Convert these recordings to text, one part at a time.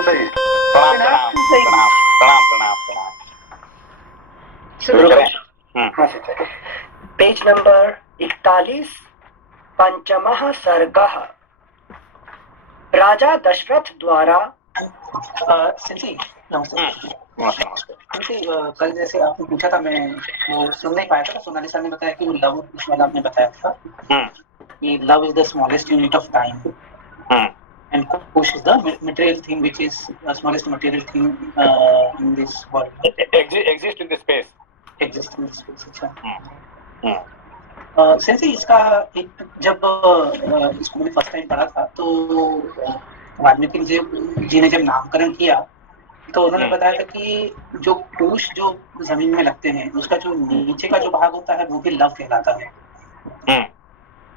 सिंह सही। प्रणाम प्रणाम प्रणाम प्रणाम प्रणाम प्रणाम। शुरू करें। हाँ सही। पेज नंबर 41, पंचमः सर्गः। राजा दशरथ द्वारा नमस्ते। नमस्कार नमस्कार। कल जैसे आपने पूछा था, मैं वो सुन नहीं पाया था। सोनाली सर ने बताया कि वो लव वाला आपने बताया था कि love is the smallest unit of time and push is the material thing which is the smallest material thing in this world. Exist in the space. Exist in this space. अच्छा। Sense इसका एक जब इसको मैंने first time पढ़ा था तो वाल्मीकि जी ने जब नामकरण किया तो उन्होंने बताया था कि जो कोश जो जमीन में लगते हैं उसका जो नीचे का जो भाग होता है वो भी लव कहलाता है।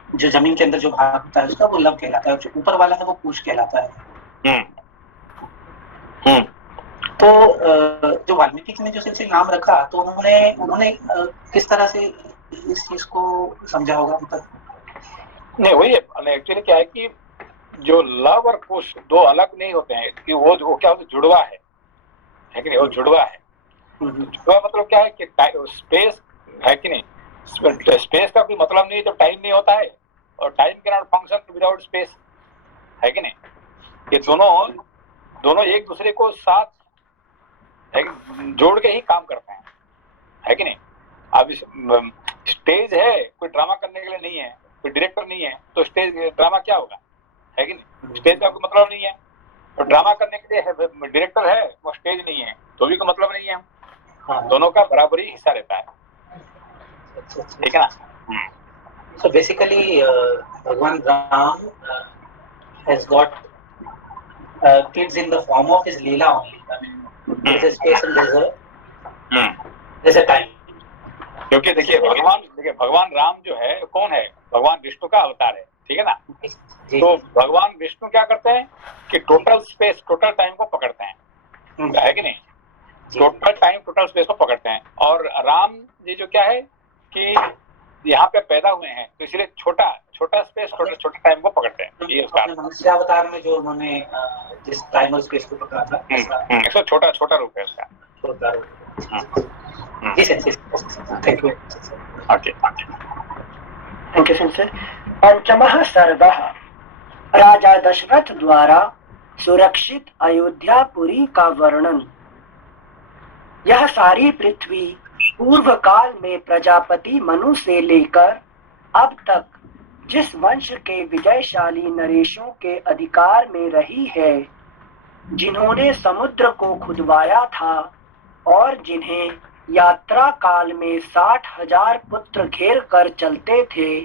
जो जमीन के अंदर जो भाग होता है उसका वो लव कहलाता है, जो ऊपर वाला है वो कोश कहलाता है। तो जो वाल्मीकि जी ने जो सिलसिले नाम रखा तो उन्होंने किस तरह से इस चीज को समझा होगा? मतलब नहीं, वही है एक्चुअली क्या है कि जो लव और कुश दो अलग नहीं होते हैं कि वो क्या होता है, जुड़वा है कि नहीं? वो जुड़वा है। जुड़वा मतलब क्या है कि स्पेस है कि नहीं? स्पेस का कोई मतलब नहीं है जब टाइम नहीं होता है, और time can not function without space, है कि नहीं? ये दोनों एक दूसरे को साथ जोड़ के ही काम करते हैं, है कि नहीं? अब स्टेज है, कोई ड्रामा करने के लिए नहीं है, कोई डायरेक्टर नहीं है, तो स्टेज ड्रामा क्या होगा, है कि नहीं? स्टेज का कोई मतलब नहीं है। तो ड्रामा करने के लिए डायरेक्टर है, वो स्टेज नहीं है, तो भी कोई मतलब नहीं है। दोनों का बराबरी हिस्सा रहता है, ठीक है ना? So basically, Bhagwan Ram has got kids in the form of his Leela only. I mean, there's a space and there's a time. क्योंकि देखिए भगवान राम जो है कौन है? भगवान विष्णु का अवतार है, ठीक है ना? तो भगवान विष्णु क्या करते हैं कि टोटल स्पेस टोटल टाइम को पकड़ते हैं, है कि नहीं? टोटल टाइम टोटल स्पेस को पकड़ते हैं। और राम जी जो क्या है कि यहाँ पे पैदा हुए हैं, तो इसलिए छोटा स्पेस छोटा टाइम को पकड़ते हैं। ये उसका मनुष्य अवतार में जो उन्होंने जिस टाइम और स्पेस को पकड़ा था, ऐसा छोटा रूप है उसका। छोटा रूप। जी sir, thank you. Okay thank you sir. पंचमः सर्गः। राजा दशरथ द्वारा सुरक्षित अयोध्यापुरी का वर्णन। यह सारी पृथ्वी पूर्व काल में प्रजापति मनु से लेकर अब तक जिस वंश के विजयशाली नरेशों के अधिकार में रही है, जिन्होंने समुद्र को खुदवाया था और जिन्हें यात्रा काल में 60,000 पुत्र घेर कर चलते थे,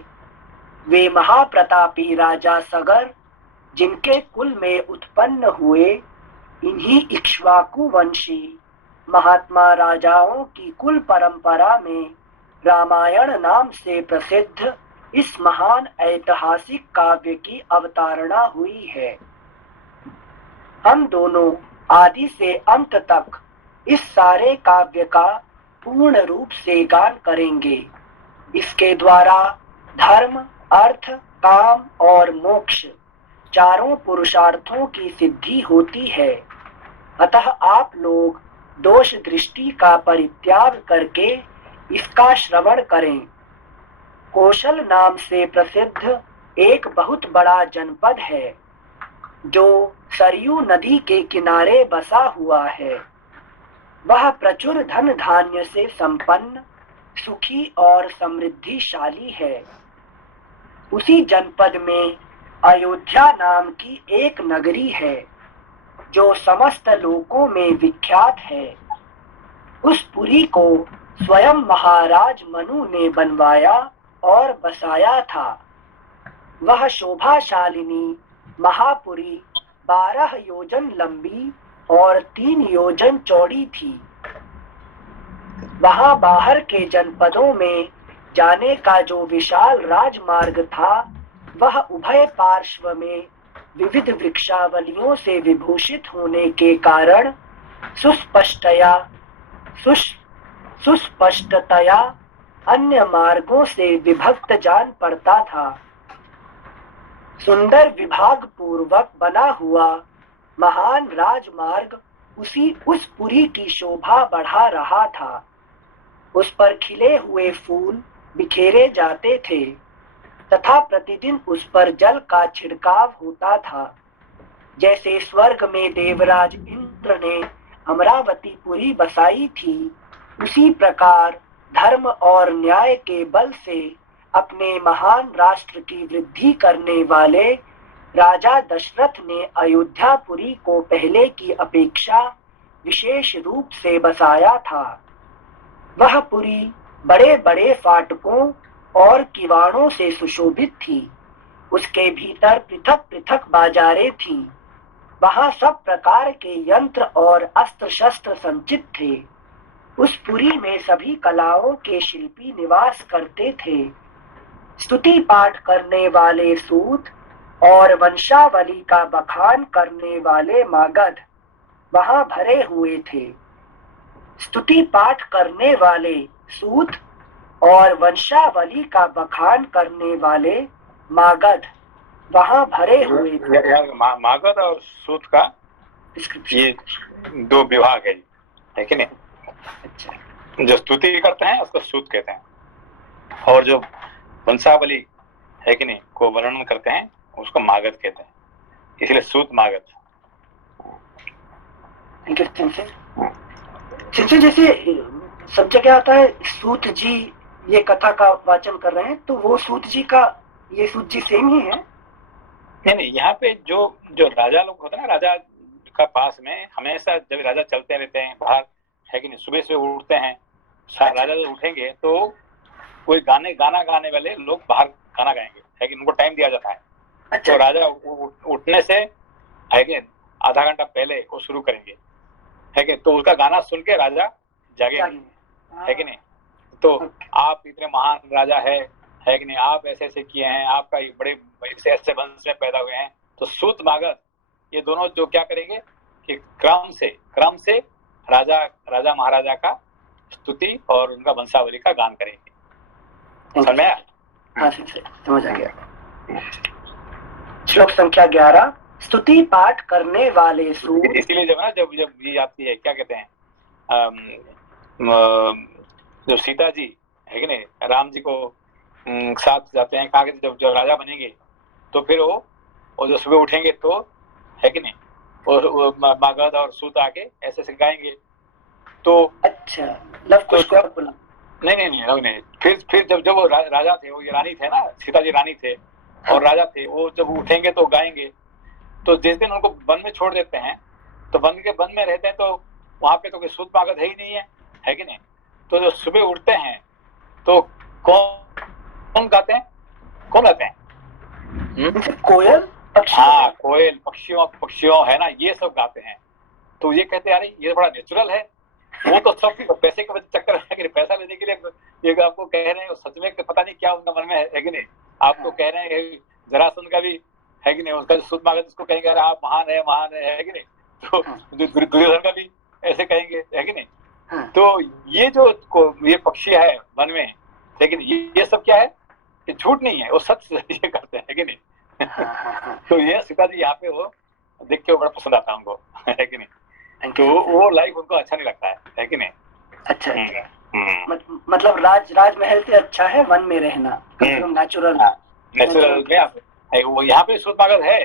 वे महाप्रतापी राजा सगर जिनके कुल में उत्पन्न हुए, इन्हीं इक्ष्वाकु वंशी महात्मा राजाओं की कुल परंपरा में रामायण नाम से प्रसिद्ध इस महान ऐतिहासिक काव्य की अवतारणा हुई है। हम दोनों आदि से अंत तक इस सारे काव्य का पूर्ण रूप से गान करेंगे। इसके द्वारा धर्म, अर्थ, काम और मोक्ष चारों पुरुषार्थों की सिद्धि होती है। अतः आप लोग दोष दृष्टि का परित्याग करके इसका श्रवण करें। कौशल नाम से प्रसिद्ध एक बहुत बड़ा जनपद है जो सरयू नदी के किनारे बसा हुआ है। वह प्रचुर धन धान्य से संपन्न, सुखी और समृद्धिशाली है। उसी जनपद में अयोध्या नाम की एक नगरी है जो समस्त लोकों में विख्यात है। उस पुरी को स्वयं महाराज मनु ने बनवाया और बसाया था। वह शोभाशालिनी महापुरी 12 योजन लंबी और 3 योजन चौड़ी थी। वहां बाहर के जनपदों में जाने का जो विशाल राजमार्ग था, वह उभय पार्श्व में विविध वृक्षावलियों से विभूषित होने के कारण सुस्पष्टतया अन्य मार्गों से विभक्त जान पड़ता था। सुंदर विभाग पूर्वक बना हुआ महान राजमार्ग उस पुरी की शोभा बढ़ा रहा था। उस पर खिले हुए फूल बिखेरे जाते थे तथा प्रतिदिन उस पर जल का छिड़काव होता था। जैसे स्वर्ग में देवराज इंद्र ने अमरावतीपुरी बसाई थी, उसी प्रकार धर्म और न्याय के बल से अपने महान राष्ट्र की वृद्धि करने वाले राजा दशरथ ने अयोध्यापुरी को पहले की अपेक्षा विशेष रूप से बसाया था। वह पुरी बड़े बड़े फाटकों और किवाड़ों से सुशोभित थी। उसके भीतर पृथक पृथक बाजारें थीं। वहां सब प्रकार के यंत्र और अस्त्र शस्त्र संचित थे। उस पुरी में सभी कलाओं के शिल्पी निवास करते थे। स्तुति पाठ करने वाले सूत और वंशावली का बखान करने वाले मागध वहां भरे हुए थे। स्तुति पाठ करने वाले सूत और वंशावली का बखान करने वाले मागध वहां भरे हुए थे। मागध और सूत का ये दो विभाग है कि नहीं? अच्छा। जो स्तुति करते हैं उसको सूत कहते हैं, और जो वंशावली है कि नहीं को वर्णन करते हैं उसको मागध कहते हैं, इसलिए सूत मागध। Thank you Singh. जैसे सब जगह आता है सूत जी ये कथा का वाचन कर रहे हैं, तो वो सूत जी का ये सूत जी सेम ही है? नहीं, यहाँ पे जो जो राजा लोग होते हैं ना, राजा का पास में हमेशा जब राजा चलते रहते हैं बाहर है कि नहीं, सुबह सुबह उठते हैं। राजा जब उठेंगे तो कोई गाना गाने वाले लोग बाहर गाना गाएंगे है कि उनको टाइम दिया जाता है। अच्छा। तो राजा उठने से है कि आधा घंटा पहले वो शुरू करेंगे है कि, तो उसका गाना सुन के राजा जागेंगे है कि नहीं। तो आप इतने महान राजा है कि नहीं, आप ऐसे ऐसे किए हैं, आपका बड़े ऐसे वंश में पैदा हुए हैं। तो सूत मागध ये दोनों जो क्या करेंगे कि क्रम से राजा महाराजा का स्तुति और उनका वंशावली का गान करेंगे। समझ में? हाँ समझ आ गया। श्लोक संख्या 11। स्तुति पाठ करने वाले सूत। इसीलिए जब ये आती है क्या कहते हैं, जो सीता जी है कि नहीं राम जी को साथ जाते हैं, कहा कि जब राजा बनेंगे तो फिर वो जो सुबह उठेंगे तो है कि नहीं वो मागध और सूत आके ऐसे ऐसे गाएंगे। तो अच्छा लव कुश को बोला नहीं फिर जब वो राजा थे, वो ये रानी थे ना, सीता जी रानी थे और राजा थे, वो जब उठेंगे तो गाएंगे। तो जिस दिन उनको वन में छोड़ देते हैं तो वन में रहते हैं, तो वहां पे तो कोई सूत मागध है ही नहीं है कि नहीं। तो जो सुबह उठते हैं तो कौन गाते हैं? कोयल, हाँ कोयल, पक्षियों है ना, ये सब गाते हैं। तो ये कहते हैं अरे ये बड़ा नेचुरल है। वो तो सब पैसे के चक्कर है कि पैसा लेने के लिए ये आपको कह रहे हैं, सच में पता नहीं क्या उनका मन में है कि नहीं। आपको कह रहे हैं जरासंध का भी है कि नहीं, उसका जो सूत मागध उसको कहेंगे अरे आप महान है कि नहीं। तो दुर्योधन का भी ऐसे कहेंगे है कि नहीं। तो ये जो ये पक्षी है वन में, लेकिन ये सब क्या है, ये झूठ नहीं है, वो सच ये करते हैं कि नहीं। तो ये सीता जी यहाँ पे वो देख के बड़ा पसंद आता है उनको है कि नहीं। तो वो लाइफ उनको अच्छा नहीं लगता है कि नहीं। अच्छा मतलब राजमहल से अच्छा है वन में रहना, नेचुरल में वो यहाँ पे सूत मागध है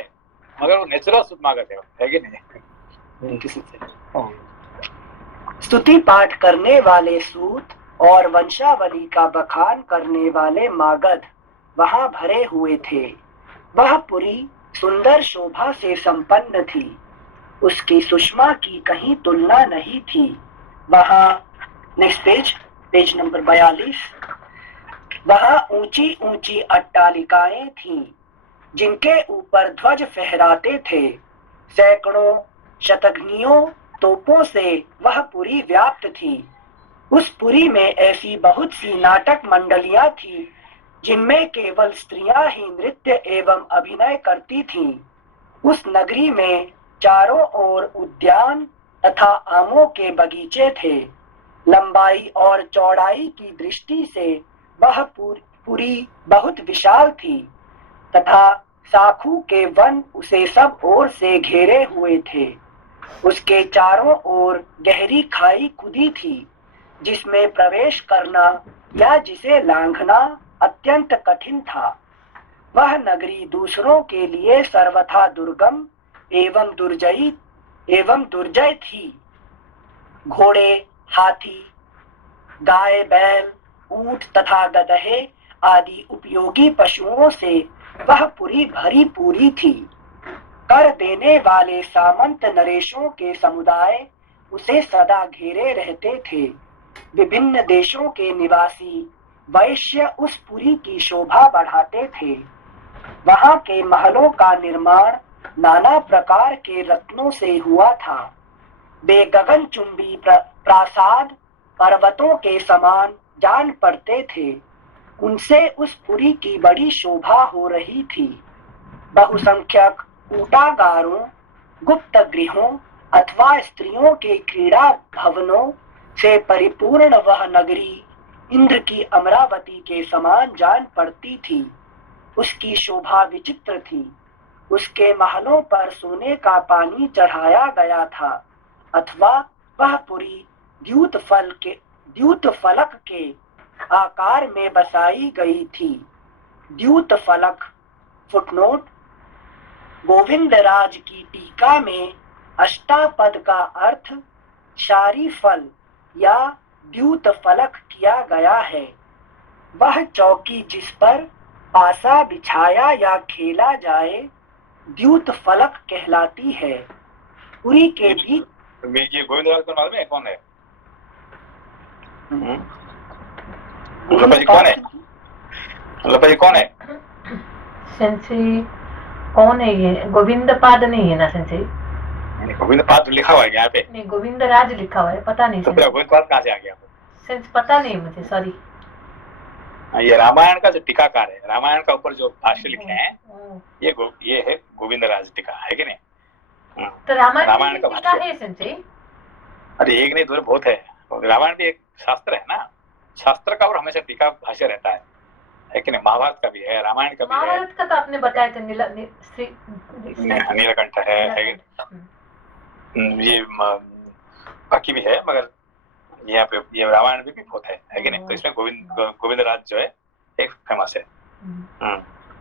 मगर वो नेचुरल सूत मागध है कि नहीं। स्तुति पाठ करने वाले सूत और वंशावली का बखान करने वाले मागध वहां भरे हुए थे। वह पुरी सुंदर शोभा से संपन्न थी। उसकी सुषमा की कहीं तुलना नहीं थी। वहां नेक्स्ट पेज नंबर 42। वहां ऊंची ऊंची अट्टालिकाएं थीं, जिनके ऊपर ध्वज फहराते थे। सैकड़ों शतघ्नियों तोपों से वह पुरी व्याप्त थी। उस पुरी में ऐसी बहुत सी नाटक मंडलियां थी जिनमें केवल स्त्रियां ही नृत्य एवं अभिनय करती थीं। उस नगरी में चारों ओर उद्यान तथा आमों के बगीचे थे। लंबाई और चौड़ाई की दृष्टि से वह पुरी बहुत विशाल थी तथा साखू के वन उसे सब ओर से घेरे हुए थे। उसके चारों ओर गहरी खाई खुदी थी, जिसमें प्रवेश करना या जिसे लांघना अत्यंत कठिन था। वह नगरी दूसरों के लिए सर्वथा दुर्गम एवं दुर्जय थी। घोड़े, हाथी, गाय, बैल, ऊंट तथा गधे आदि उपयोगी पशुओं से वह पुरी भरी पूरी थी। कर देने वाले सामंत नरेशों के समुदाय उसे सदा घेरे रहते थे। विभिन्न देशों के निवासी वैश्य उस पुरी की शोभा बढ़ाते थे। वहां के महलों का निर्माण नाना प्रकार के रत्नों से हुआ था। वे गगनचुंबी प्रासाद पर्वतों के समान जान पड़ते थे। उनसे उस पुरी की बड़ी शोभा हो रही थी। बहुसंख्यक कूटागारों, गुप्त गृहों अथवा स्त्रियों के क्रीड़ा भवनों से परिपूर्ण वह नगरी इंद्र की अमरावती के समान जान पड़ती थी। उसकी शोभा विचित्र थी। उसके महलों पर सोने का पानी चढ़ाया गया था, अथवा वह पुरी द्यूत फलक के आकार में बसाई गई थी। द्यूत फलक फुटनोट। गोविंदराज की टीका में अष्टापद का अर्थ शारी फल या द्यूत फलक किया गया है। वह चौकी जिस पर पासा बिछाया या खेला जाए द्यूत फलक कहलाती है। पुरी के बीच ये गोविंदराज को मालूम है कौन है? कौन है? लपाजी कौन है? सेंसी कौन है ये? गोविंद पाद नहीं है ना सेंसी? गोविंद पाद लिखा हुआ है यहाँ पे। नहीं, गोविंद राज लिखा हुआ है, पता नहीं। तो गोविंद पाद कहाँ से आ गया? सेंस पता नहीं मुझे, सॉरी। ये रामायण का जो टीकाकार है, रामायण का ऊपर जो भाष्य लिखे हैं, ये है गोविंदराज टीका, है कि नहीं? तो रामायण का टीका है सेंसी? अरे एक नहीं, बहुत है। रामायण भी एक शास्त्र है ना, शास्त्र का और हमेशा टीका भाष्य रहता है कि नहीं? महाभारत का भी है, रामायण का भी है। महाभारत का तो आपने बताया था, नीलकंठ है। ये बाकी भी है, मगर यहाँ पे ये रामायण भी बहुत है कि नहीं? तो इसमें गोविंदराज जो है एक फेमस है।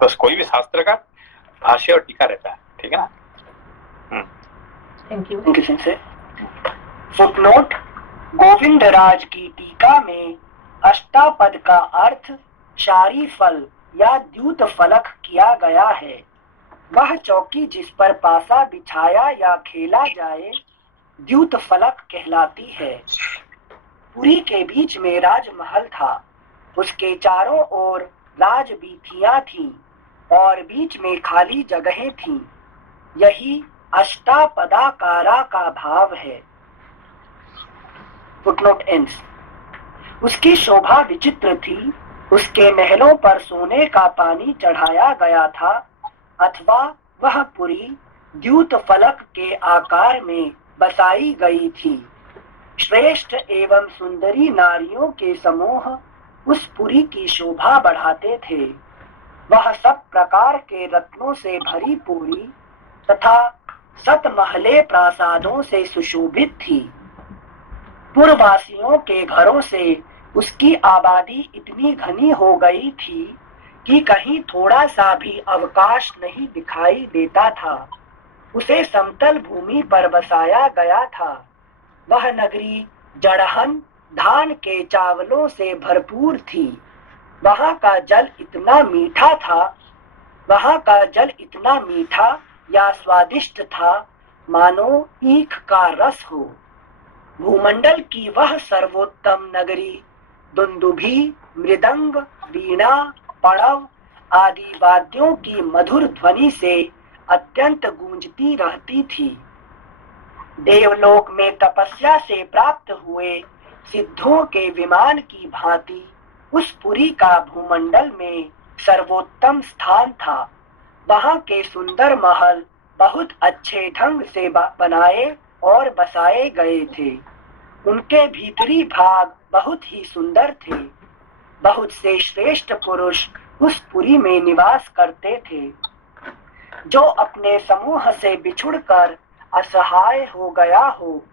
तो कोई भी शास्त्र का भाष्य और टीका रहता है, ठीक है ना? Thank you. फुटनोट। गोविंदराज की टीका में अष्टापद का अर्थ शारी फल या द्यूत फलक किया गया है। वह चौकी जिस पर पासा बिछाया या खेला जाए द्यूत फलक कहलाती है। पुरी के बीच में राजमहल था। उसके चारों ओर राजबीथियां थीं और बीच में खाली जगहें थीं। यही अष्टापदाकारा का भाव है। Footnote ends. उसकी शोभा विचित्र थी। उसके महलों पर सोने का पानी चढ़ाया गया था, अथवा वह पुरी द्यूत फलक के आकार में बसाई गई थी। श्रेष्ठ एवं सुंदरी नारियों के समूह उस पुरी की शोभा बढ़ाते थे। वह सब प्रकार के रत्नों से भरी पूरी तथा सतमहले प्रासादों से सुशोभित थी। पूर्ववासियों के घरों से उसकी आबादी इतनी घनी हो गई थी कि कहीं थोड़ा सा भी अवकाश नहीं दिखाई देता था। उसे समतल भूमि पर बसाया गया था। वह नगरी जड़हन धान के चावलों से भरपूर थी। वहां का जल इतना मीठा या स्वादिष्ट था मानो ईख का रस हो। भूमंडल की वह सर्वोत्तम नगरी दुंदुभी, मृदंग, वीणा, पड़व आदि वाद्यों की मधुर ध्वनि से अत्यंत गूंजती रहती थी। देवलोक में तपस्या से प्राप्त हुए सिद्धों के विमान की भांति उस पुरी का भूमंडल में सर्वोत्तम स्थान था। वहां के सुंदर महल बहुत अच्छे ढंग से बनाए और बसाए गए थे। उनके भीतरी भाग बहुत ही सुंदर थे। बहुत से श्रेष्ठ पुरुष उस पुरी में निवास करते थे। जो अपने समूह से बिछुड़कर असहाय हो गया हो,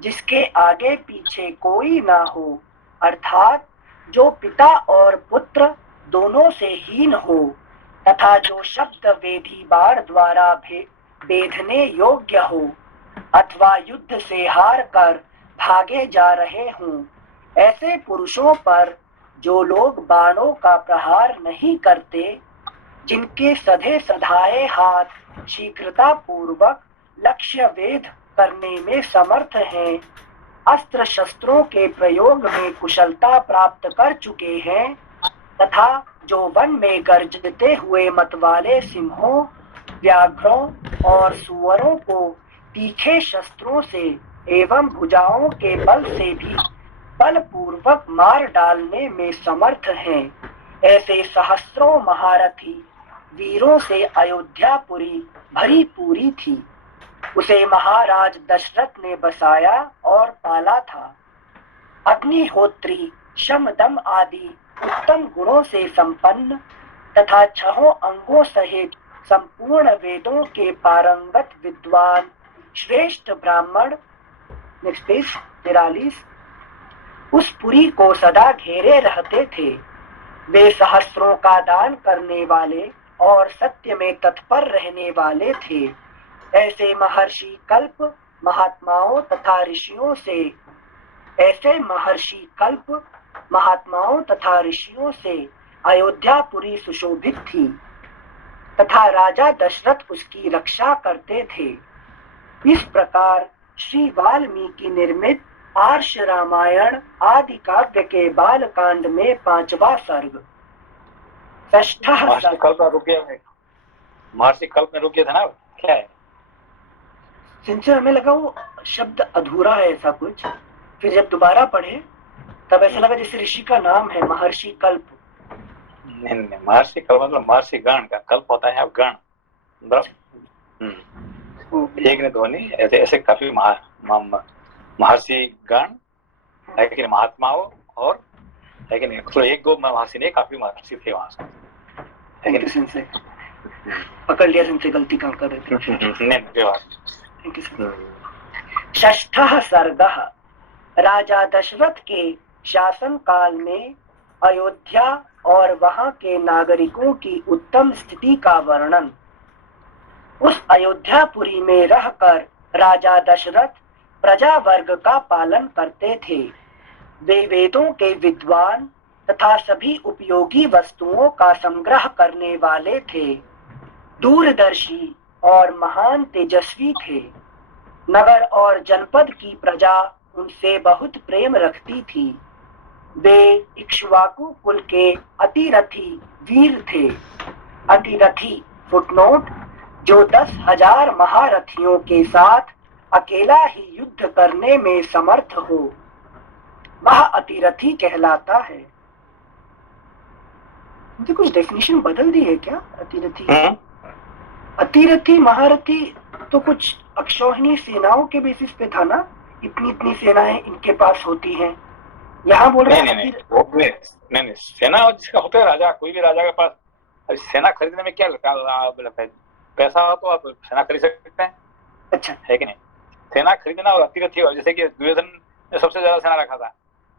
जिसके आगे पीछे कोई ना हो, अर्थात जो पिता और पुत्र दोनों से हीन हो, तथा जो शब्द वेधी बाण द्वारा बेधने योग्य हो, अथवा युद्ध से हार कर भागे जा रहे हों, ऐसे पुरुषों पर जो लोग बाणों का प्रहार नहीं करते, जिनके सधे सधाए हाथ शीघ्रता पूर्वक लक्ष्य वेध करने में समर्थ हैं, अस्त्र शस्त्रों के प्रयोग में कुशलता प्राप्त कर चुके हैं, तथा जो वन में गर्जते हुए मतवाले सिंहों, व्याघ्रों और सुअरों को तीखे शस्त्रों से एवं भुजाओं के बल से भी बलपूर्वक मार डालने में समर्थ हैं, ऐसे सहस्रों महारथी वीरों से अयोध्यापुरी भरी पूरी थी। उसे महाराज दशरथ ने बसाया और पाला था। अग्निहोत्री शम दम आदि उत्तम गुणों से संपन्न तथा छहों अंगों सहित संपूर्ण वेदों के पारंगत विद्वान श्रेष्ठ ब्राह्मण 43 उस पुरी को सदा घेरे रहते थे। वे सहस्रों का दान करने वाले और सत्य में तत्पर रहने वाले थे। ऐसे महर्षि कल्प महात्माओं तथा ऋषियों से अयोध्यापुरी सुशोभित थी तथा राजा दशरथ उसकी रक्षा करते थे। इस प्रकार श्री वाल्मीकि निर्मित आर्ष रामायण आदि काव्य के बालकांड में 5वां सर्ग महर्षि कल्प में रुक गया था ना, क्या है? सिंचर हमें लगा वो शब्द अधूरा है ऐसा कुछ, फिर जब दोबारा पढ़े तब ऐसा लगा जैसे ऋषि का नाम है महर्षि कल्प। नहीं, महर्षि कल्प मतलब महर्षि गण का, कल्प होता है अब गण, एक ने ध्वनि, ऐसे ऐसे काफी महर्षि गण, लेकिन महात्माओं और लेकिन तो एक दो महर्षि नहीं, काफी महर्षि थे वहां से। से पकड़ लिया, सिंसे गलती कहाँ कर रहे थे। षष्ठः सर्गः राजा दशरथ के शासन काल में अयोध्या और वहां के नागरिकों की उत्तम स्थिति का वर्णन। उस अयोध्यापुरी में रहकर राजा दशरथ प्रजा वर्ग का पालन करते थे। वे वेदों के विद्वान तथा सभी उपयोगी वस्तुओं का संग्रह करने वाले थे, दूरदर्शी और महान तेजस्वी थे। नगर और जनपद की प्रजा उनसे बहुत प्रेम रखती थी। वे इक्ष्वाकु कुल के अतिरथी वीर थे। अतिरथी फुटनोट जो 10,000 महारथियों के साथ अकेला ही युद्ध करने में समर्थ हो, वह अतिरथी कहलाता है। मुझे कुछ डेफिनेशन बदल दी है क्या अतिरथी? अतिरथी महारथी तो कुछ अक्षौहिणी सेनाओं के बेसिस पे था ना, इतनी इतनी सेनाएं इनके पास होती हैं। यहाँ बोल रहे नहीं, सेना जिसका होता है राजा, कोई भी राजा के पास सेना खरीदने में क्या लगता है? पैसा हो तो आप सेना खरीद सकते हैं। अच्छा है कि नहीं? सेना खरीदना और अतिरथी, जैसे कि दुर्योधन ने सबसे ज्यादा सेना रखा था,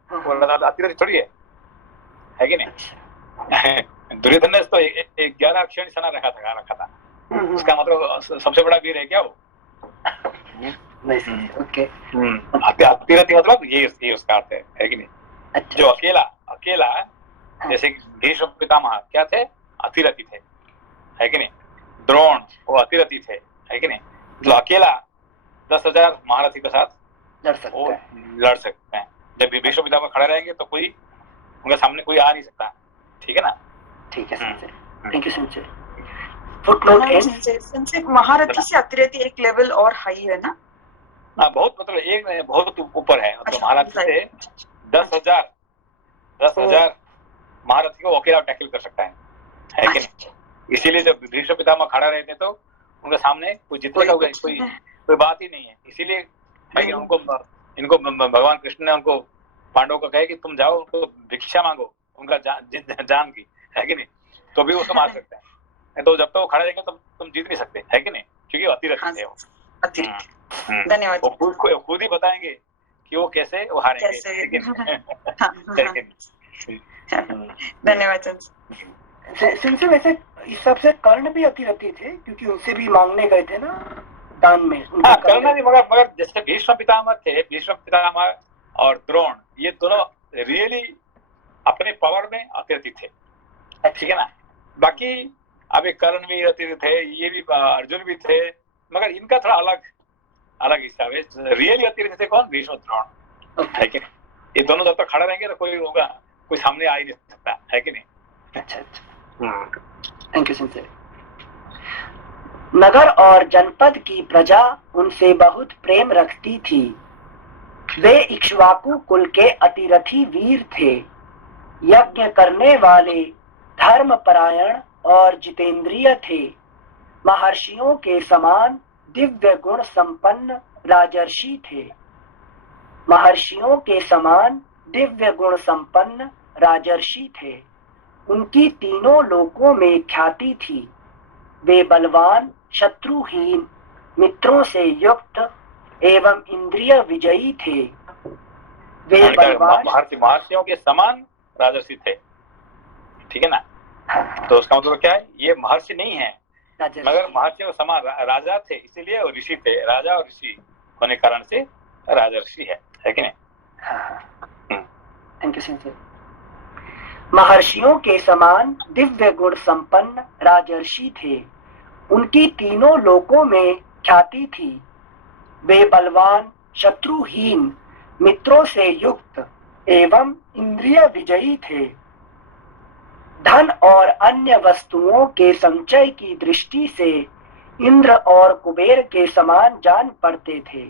वो अतिरथी थोड़ी है कि नहीं? दुर्योधन ने तो 11 अक्षौहिणी सेना रखा था। उसका मतलब सबसे बड़ा वीर है क्या वो? ओके। अतिरथी मतलब ये उसका अर्थ है कि नहीं? अच्छा। जो अकेला जैसे भीष्म पितामह क्या थे? अतिरथी थे, है कि नहीं? द्रोण वो अतिरथी थे, है कि नहीं? जो अकेला 10,000 महारथी के साथ लड़ सकते हैं। जब भीष्म पितामह खड़े रहेंगे तो कोई उनके सामने कोई आ नहीं सकता। ठीक है ना? ठीक है, थैंक यू सर। फुटनोट महारथी से अतिरथी एक लेवल और हाई है ना? हाँ, बहुत मतलब एक बहुत ऊपर है। मतलब महारथी से 10,000 महारथी को अकेला टैकल कर सकता है कि नहीं? इसीलिए जब भीष्म पितामह खड़ा रहते तो उनके सामने कोई जीतेगा कोई बात ही नहीं है। इसीलिए इनको भगवान कृष्ण ने उनको पांडवों को कहे कि तुम जाओ, उनको भिक्षा मांगो उनका जान की, है कि नहीं? तो भी उसको मार सकते हैं। तो जब तक वो खड़े रहेंगे तुम जीत नहीं सकते, है कि नहीं, क्योंकि वो अतिरथी है वो। अतिरिक्त। धन्यवाद। वो खुद ही बताएंगे कि वो कैसे वो हारेंगे, कैसे। लेकिन धन्यवाद सर। सिंसे वैसे इस सबसे कर्ण भी अतिरथी थे, क्योंकि उनसे भी मांगने गए थे ना दान में। हाँ, कर्ण भी, मगर जैसे भीष्म पितामह थे, भीष्म पितामह और द्रोण, ये दोनों रियली अपने पावर में अतिरथी थे, ठीक है ना। बाकी अभी कर्ण भी अतिरथी थे, ये भी अर्जुन भी थे, मगर इनका थोड़ा अलग हिसाब है। रियली अतिरथी थे कौन? भीष्म द्रोण, है कि नहीं। ये दोनों जब तक खड़ा रहेंगे तो कोई सामने आ ही नहीं सकता, है कि नहीं। अच्छा, थैंक यू सिंसे। नगर और जनपद की प्रजा उनसे बहुत प्रेम रखती थी। वे इक्ष्वाकु कुल के अतिरथी वीर थे, यज्ञ करने वाले, धर्मपरायण और जितेंद्रिय थे। महर्षियों के समान दिव्य गुण संपन्न राजर्षि थे। महर्षियों के समान दिव्य गुण संपन्न राजर्षि थे। उनकी तीनों लोकों में ख्याति थी। वे बलवान, शत्रुहीन, मित्रों से युक्त एवं इंद्रिय विजयी थे। वे बलवान, महर्षियों के समान राजर्षि थे, ठीक है ना। तो उसका मतलब क्या है? ये महर्षि नहीं है, मगर महर्षियों के समान राजा थे, इसीलिए वो ऋषि थे। राजा और ऋषि होने के कारण से राजर्षि है कि नहीं। थैंक यू सिंसे। महर्षियों के समान दिव्य गुण संपन्न राजर्षि थे। उनकी तीनों लोकों में ख्याति थी। वे बलवान, शत्रुहीन, मित्रों से युक्त एवं इंद्रिय विजयी थे। धन और अन्य वस्तुओं के संचय की दृष्टि से इंद्र और कुबेर के समान जान पड़ते थे।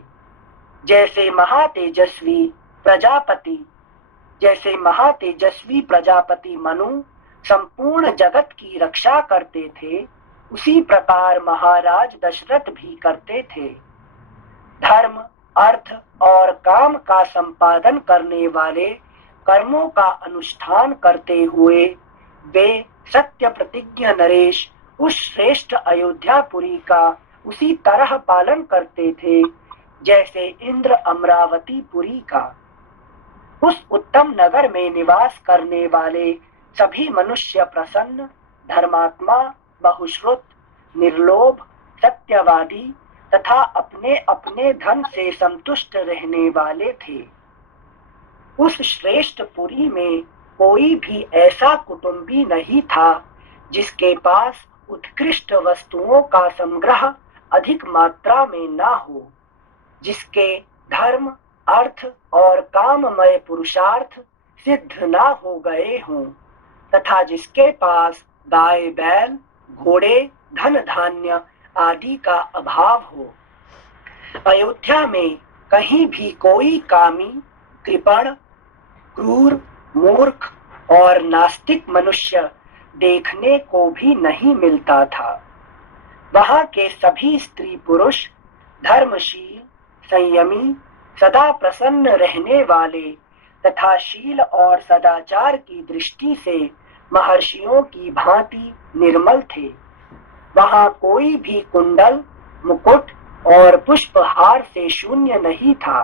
जैसे महातेजस्वी प्रजापति मनु संपूर्ण जगत की रक्षा करते थे, उसी प्रकार महाराज दशरथ भी करते थे। धर्म, अर्थ और काम का संपादन करने वाले कर्मों का अनुष्ठान करते हुए वे सत्य प्रतिज्ञ नरेश उस श्रेष्ठ अयोध्यापुरी का उसी तरह पालन करते थे जैसे इंद्र अमरावतीपुरी का। उस उत्तम नगर में निवास करने वाले सभी मनुष्य प्रसन्न, धर्मात्मा, बहुश्रुत, निर्लोभ, सत्यवादी तथा अपने अपने धन से संतुष्ट रहने वाले थे। उस श्रेष्ठ पुरी में कोई भी ऐसा कुटुंबी नहीं था जिसके पास उत्कृष्ट वस्तुओं का संग्रह अधिक मात्रा में ना हो, जिसके धर्म, अर्थ और काममय पुरुषार्थ सिद्ध ना हो गए हों, तथा जिसके पास गाय, बैल, घोड़े, धन धान्य आदि का अभाव हो। अयोध्या में कहीं भी कोई कामी, कृपण, क्रूर, मूर्ख और नास्तिक मनुष्य देखने को भी नहीं मिलता था। वहां के सभी स्त्री पुरुष धर्मशील, संयमी, सदा प्रसन्न रहने वाले तथा शील और सदाचार की दृष्टि से महर्षियों की भांति निर्मल थे। वहां कोई भी कुंडल, मुकुट और पुष्पहार से शून्य नहीं था।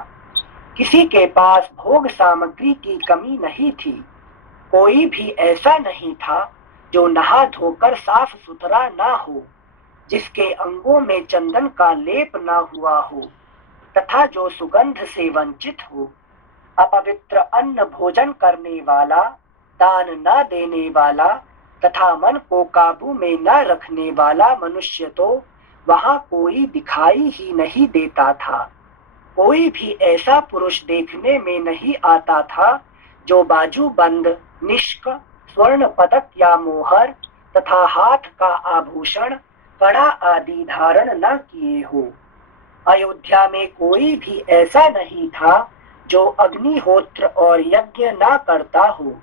किसी के पास भोग सामग्री की कमी नहीं थी। कोई भी ऐसा नहीं था जो नहा धोकर साफ सुथरा ना हो, जिसके अंगों में चंदन का लेप ना हुआ हो तथा जो सुगंध से वंचित हो। अपवित्र अन्न भोजन करने वाला, दान न देने वाला तथा मन को काबू में न रखने वाला मनुष्य तो वहां कोई दिखाई ही नहीं देता था। कोई भी ऐसा पुरुष देखने में नहीं आता था जो बाजूबंद, निष्क, स्वर्ण पदक या मोहर तथा हाथ का आभूषण, कड़ा आदि धारण न किए हो। अयोध्या में कोई भी ऐसा नहीं था जो अग्निहोत्र और यज्ञ ना करता हो,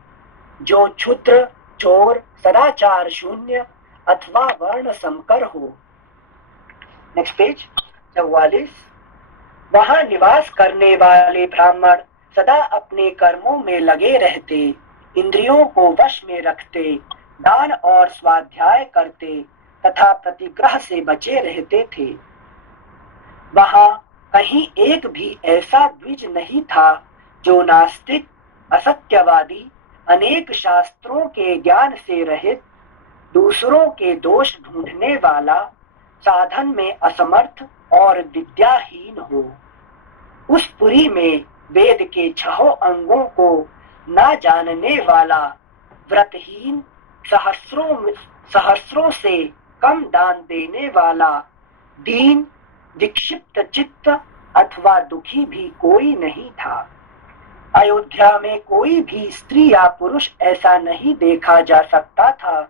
जो क्षुद्र, चोर, सदाचार शून्य अथवा वर्ण संकर हो। Next page 44। वहां निवास करने वाले ब्राह्मण सदा अपने कर्मों में लगे रहते, इंद्रियों को वश में रखते, दान और स्वाध्याय करते तथा प्रतिग्रह से बचे रहते थे। वहां कहीं एक भी ऐसा द्विज नहीं था जो नास्तिक, असत्यवादी, अनेक शास्त्रों के ज्ञान से रहित, दूसरों के दोष ढूंढने वाला, साधन में असमर्थ और विद्याहीन हो। उस पुरी में वेद के 6 अंगों को न जानने वाला, व्रतहीन, सहस्रों से कम दान देने वाला, दीन, विक्षिप्त चित्त अथवा दुखी भी कोई नहीं था। अयोध्या में कोई भी स्त्री या पुरुष ऐसा नहीं देखा जा सकता था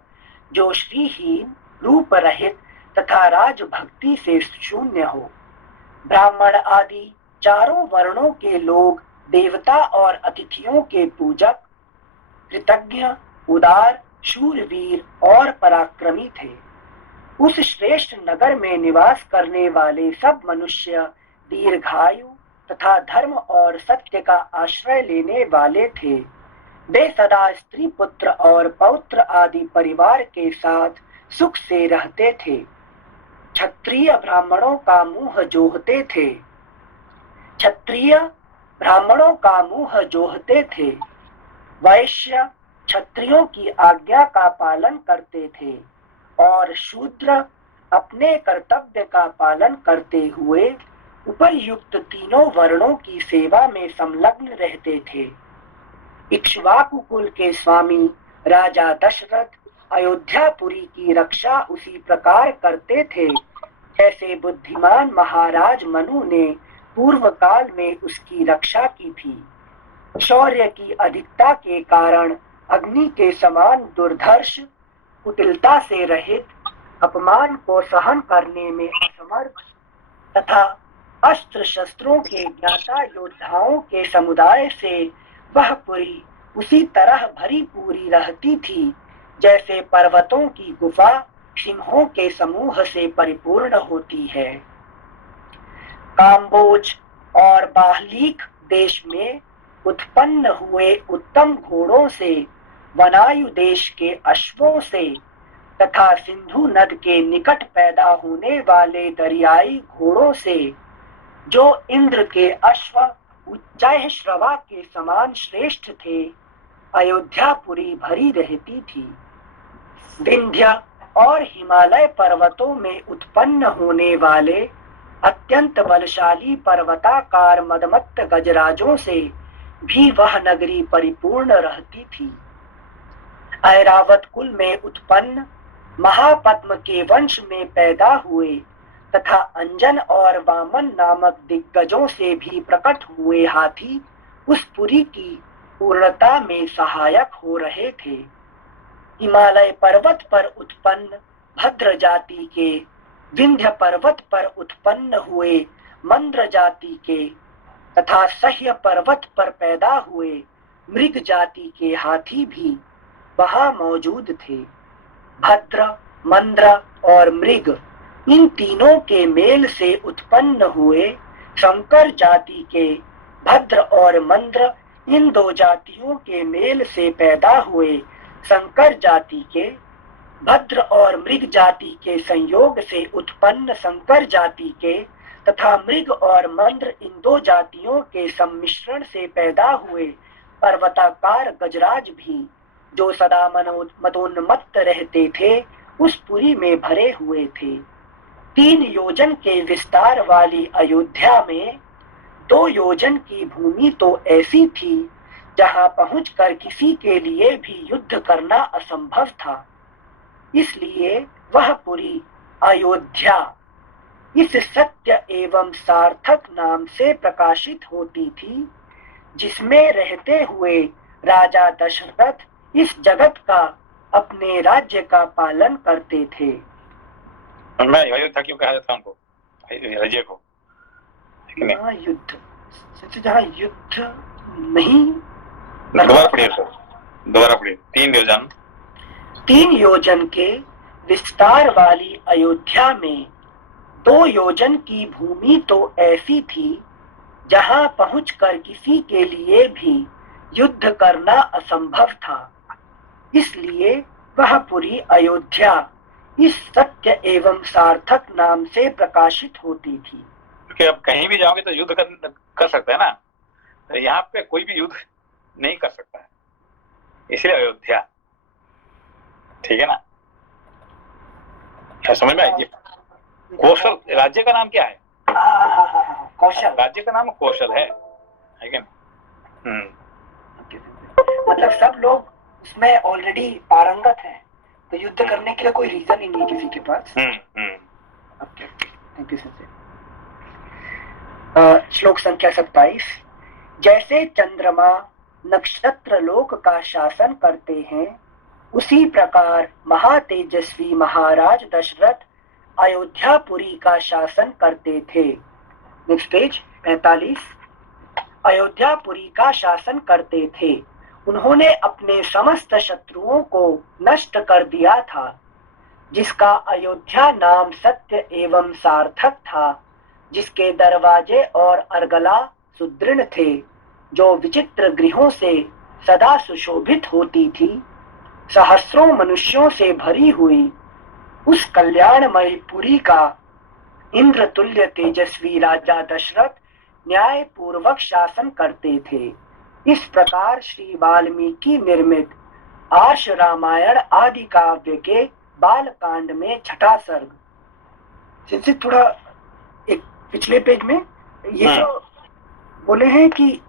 जो श्रीहीन, रूप रहित तथा राजभक्ति से शून्य हो। ब्राह्मण आदि चारों वर्णों के लोग देवता और अतिथियों के पूजक, कृतज्ञ, उदार, शूरवीर और पराक्रमी थे। उस श्रेष्ठ नगर में निवास करने वाले सब मनुष्य दीर्घायु तथा धर्म और सत्य का आश्रय लेने वाले थे। वे सदा स्त्री पुत्र और पौत्र आदि परिवार के साथ सुख से रहते थे। क्षत्रिय ब्राह्मणों का मुंह जोहते थे। क्षत्रिय ब्राह्मणों का मुंह जोहते थे। वैश्य क्षत्रियों की आज्ञा का पालन करते थे और शूद्र अपने कर्तव्य का पालन करते हुए उपर्युक्त तीनों वर्णों की सेवा में संलग्न रहते थे। इक्ष्वाकु कुल के स्वामी राजा दशरथ अयोध्यापुरी की रक्षा उसी प्रकार करते थे जैसे बुद्धिमान महाराज मनु ने पूर्व काल में उसकी रक्षा की थी। शौर्य की अधिकता के कारण अग्नि के समान दुर्धर्ष, कुटिलता से रहित, अपमान को सहन करने में असमर्थ तथा अस्त्र शस्त्रों के ज्ञाता योद्धाओं के समुदाय से वह पुरी उसी तरह भरी पूरी रहती थी जैसे पर्वतों की गुफा सिंहों के समूह से परिपूर्ण होती है। काम्बोज और बाहलीक देश में उत्पन्न हुए उत्तम घोड़ों से, वनायु देश के अश्वों से तथा सिंधु नद के निकट पैदा होने वाले दरियाई घोड़ों से, जो इंद्र के अश्व उच्चैः श्रवा के समान श्रेष्ठ थे, अयोध्यापुरी भरी रहती थी। विंध्य और हिमालय पर्वतों में उत्पन्न होने वाले अत्यंत बलशाली पर्वताकार मदमत्त गजराजों से भी वह नगरी परिपूर्ण रहती थी। ऐरावत कुल में उत्पन्न महापद्म के वंश में पैदा हुए तथा अंजन और वामन नामक दिग्गजों से भी प्रकट हुए हाथी उस पुरी की पूर्णता में सहायक हो रहे थे। हिमालय पर्वत पर उत्पन्न भद्र जाति के, विंध्य पर्वत पर उत्पन्न हुए मंद्र जाति के तथा सह्य पर्वत पर पैदा हुए मृग जाति के हाथी भी वहां मौजूद थे। भद्र, मंद्र और मृग, इन तीनों के मेल से उत्पन्न हुए शंकर जाति के भद्र और मंद्र, इन दो जातियों के मेल से पैदा हुए शंकर जाति के भद्र और मृग जाति के संयोग से उत्पन्न शंकर जाति के तथा मृग और मंद्र, इन दो जातियों के सम्मिश्रण से पैदा हुए पर्वताकार गजराज भी, जो सदा मदोन्मत्त रहते थे, उस पुरी में भरे हुए थे। 3 योजन के विस्तार वाली अयोध्या में 2 योजन की भूमि तो ऐसी थी जहां पहुंचकर किसी के लिए भी युद्ध करना असंभव था। इसलिए वह पुरी अयोध्या इस सत्य एवं सार्थक नाम से प्रकाशित होती थी, जिसमें रहते हुए राजा दशरथ इस जगत का, अपने राज्य का पालन करते थे। मैं अयोध्या क्यों कहा जाता उनको, राज्य को? जहाँ युद्ध नहीं, दोबारा पढ़िए सर, दोबारा पढ़िए। 3 योजन 3 योजन के विस्तार वाली अयोध्या में 2 योजन की भूमि तो ऐसी थी जहां पहुंचकर किसी के लिए भी युद्ध करना असंभव था। इसलिए वह पुरी अयोध्या इस सत्य एवं सार्थक नाम से प्रकाशित होती थी। क्योंकि अब कहीं भी जाओगे तो युद्ध कर सकते हैं ना, तो यहाँ पे कोई भी युद्ध नहीं कर सकता है, इसलिए अयोध्या। ठीक है ना, क्या समझ में आएगी? कौशल राज्य का नाम क्या है? कौशल। राज्य का नाम कौशल है कि नहीं? मतलब सब लोग उसमें ऑलरेडी पारंगत हैं, तो युद्ध करने के लिए कोई रीजन ही नहीं किसी के पास। Thank you sir. श्लोक संख्या 27। जैसे चंद्रमा नक्षत्र लोक का शासन करते हैं, उसी प्रकार महातेजस्वी महाराज दशरथ अयोध्यापुरी का शासन करते थे। Next page 45। अयोध्यापुरी का शासन करते थे, उन्होंने अपने समस्त शत्रुओं को नष्ट कर दिया था, जिसका अयोध्या नाम सत्य एवं सार्थक था, जिसके दरवाजे और अर्गला सुदृढ़ थे, जो विचित्र गृहों से सदा सुशोभित होती थी, सहस्रों मनुष्यों से भरी हुई उस कल्याणमयी पुरी का इंद्र तुल्य तेजस्वी राजा दशरथ न्याय पूर्वक शासन करते थे। इस प्रकार श्री वाल्मीकि निर्मित आर्ष रामायण आदि काव्य के बाल कांड में छठा सर्ग। जिनसे थोड़ा एक पिछले पेज में ये जो बोले हैं कि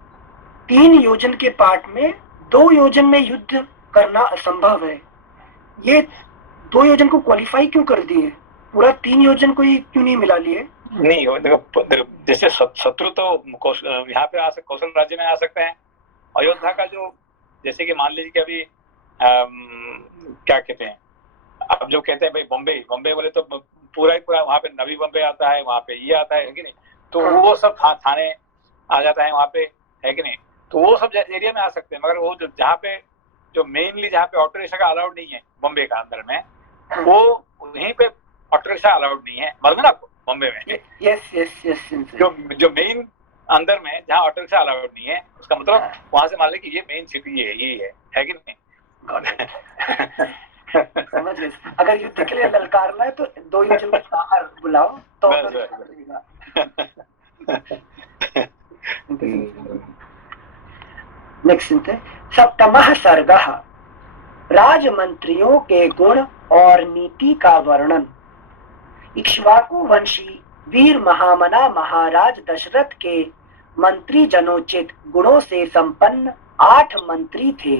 3 योजन के पाठ में 2 योजन में युद्ध करना असंभव है, ये 2 योजन को क्वालिफाई क्यों कर दिए? पूरा 3 योजन को ही क्यों नहीं मिला लिए? नहीं, देखो जैसे शत्रु तो यहाँ पे कौशल राज्य में आ सकते हैं। अयोध्या का जो जैसे कि मान लीजिए कि अभी क्या कहते हैं, अब जो कहते हैं भाई बॉम्बे बोले तो पूरा ही पूरा वहाँ पे नवी बॉम्बे आता है, वहाँ पे ये आता है कि नहीं, तो वो सब थाने आ जाता है वहाँ पे, है कि नहीं, तो वो सब एरिया में आ सकते हैं। मगर वो जहाँ पे जो मेनली जहाँ पे ऑटो रिक्शा का अलाउड नहीं है बॉम्बे का अंदर में, वो वहीं पे ऑटो रिक्शा अलाउड नहीं है, मालूम है आपको बॉम्बे में? यस। जो मेन अंदर में जहाँ ऑटो रिक्शा अलाउड नहीं है, उसका मतलब वहां से मान ले कि ये मेन सिटी है, ये है कि नहीं? समझ गए। अगर युद्ध के लिए ललकारना है तो 2 योजन को बाहर बुलाओ तो नेक्स्ट सुनते हैं। सप्तमः सर्गः राजमंत्रियों के गुण और नीति का वर्णन। इक्ष्वाकु वंशी वीर महामना महाराज दशरथ के मंत्री जनोचित गुणों से संपन्न 8 मंत्री थे,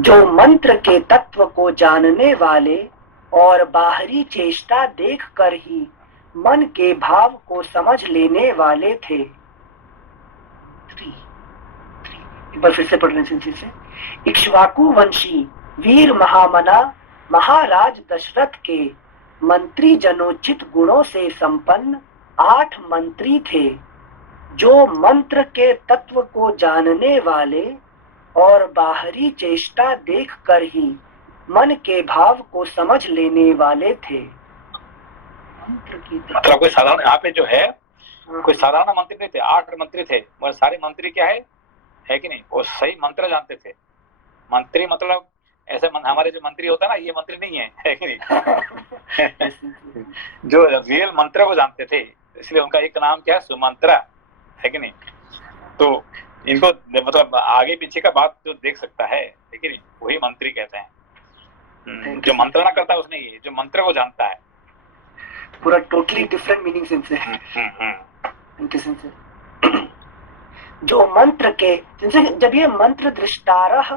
जो मंत्र के तत्व को जानने वाले और बाहरी चेष्टा देखकर ही मन के भाव को समझ लेने वाले थे। एक बार फिर से पढ़ रहे हैं। इक्ष्वाकु वंशी वीर महामना महाराज दशरथ के मंत्री जनोचित गुणों से संपन्न 8 मंत्री थे, जो मंत्र के तत्व को जानने वाले और बाहरी चेष्टा देखकर ही मन के भाव को समझ लेने वाले थे। मतलब कोई साधारण यहाँ पे जो है कोई साधारण मंत्री नहीं थे, 8 मंत्री थे, मगर सारे मंत्री क्या है कि नहीं, वो सही मंत्र जानते थे। मंत्री मतलब ऐसे हमारे जो मंत्री होता है ना, ये मंत्री नहीं है कि नहीं? जो रियल मंत्र को जानते थे, इसलिए उनका एक नाम क्या है, सुमंत्रा, है कि नहीं? तो इनको मतलब आगे पीछे का बात जो देख सकता है कि नहीं, वही मंत्री कहते हैं। जो मंत्रणा करता है उसने, ये जो मंत्र को जानता है, पूरा टोटली डिफरेंट मीनिंग सेंस है। जो मंत्र के, जब ये मंत्र दृष्टारः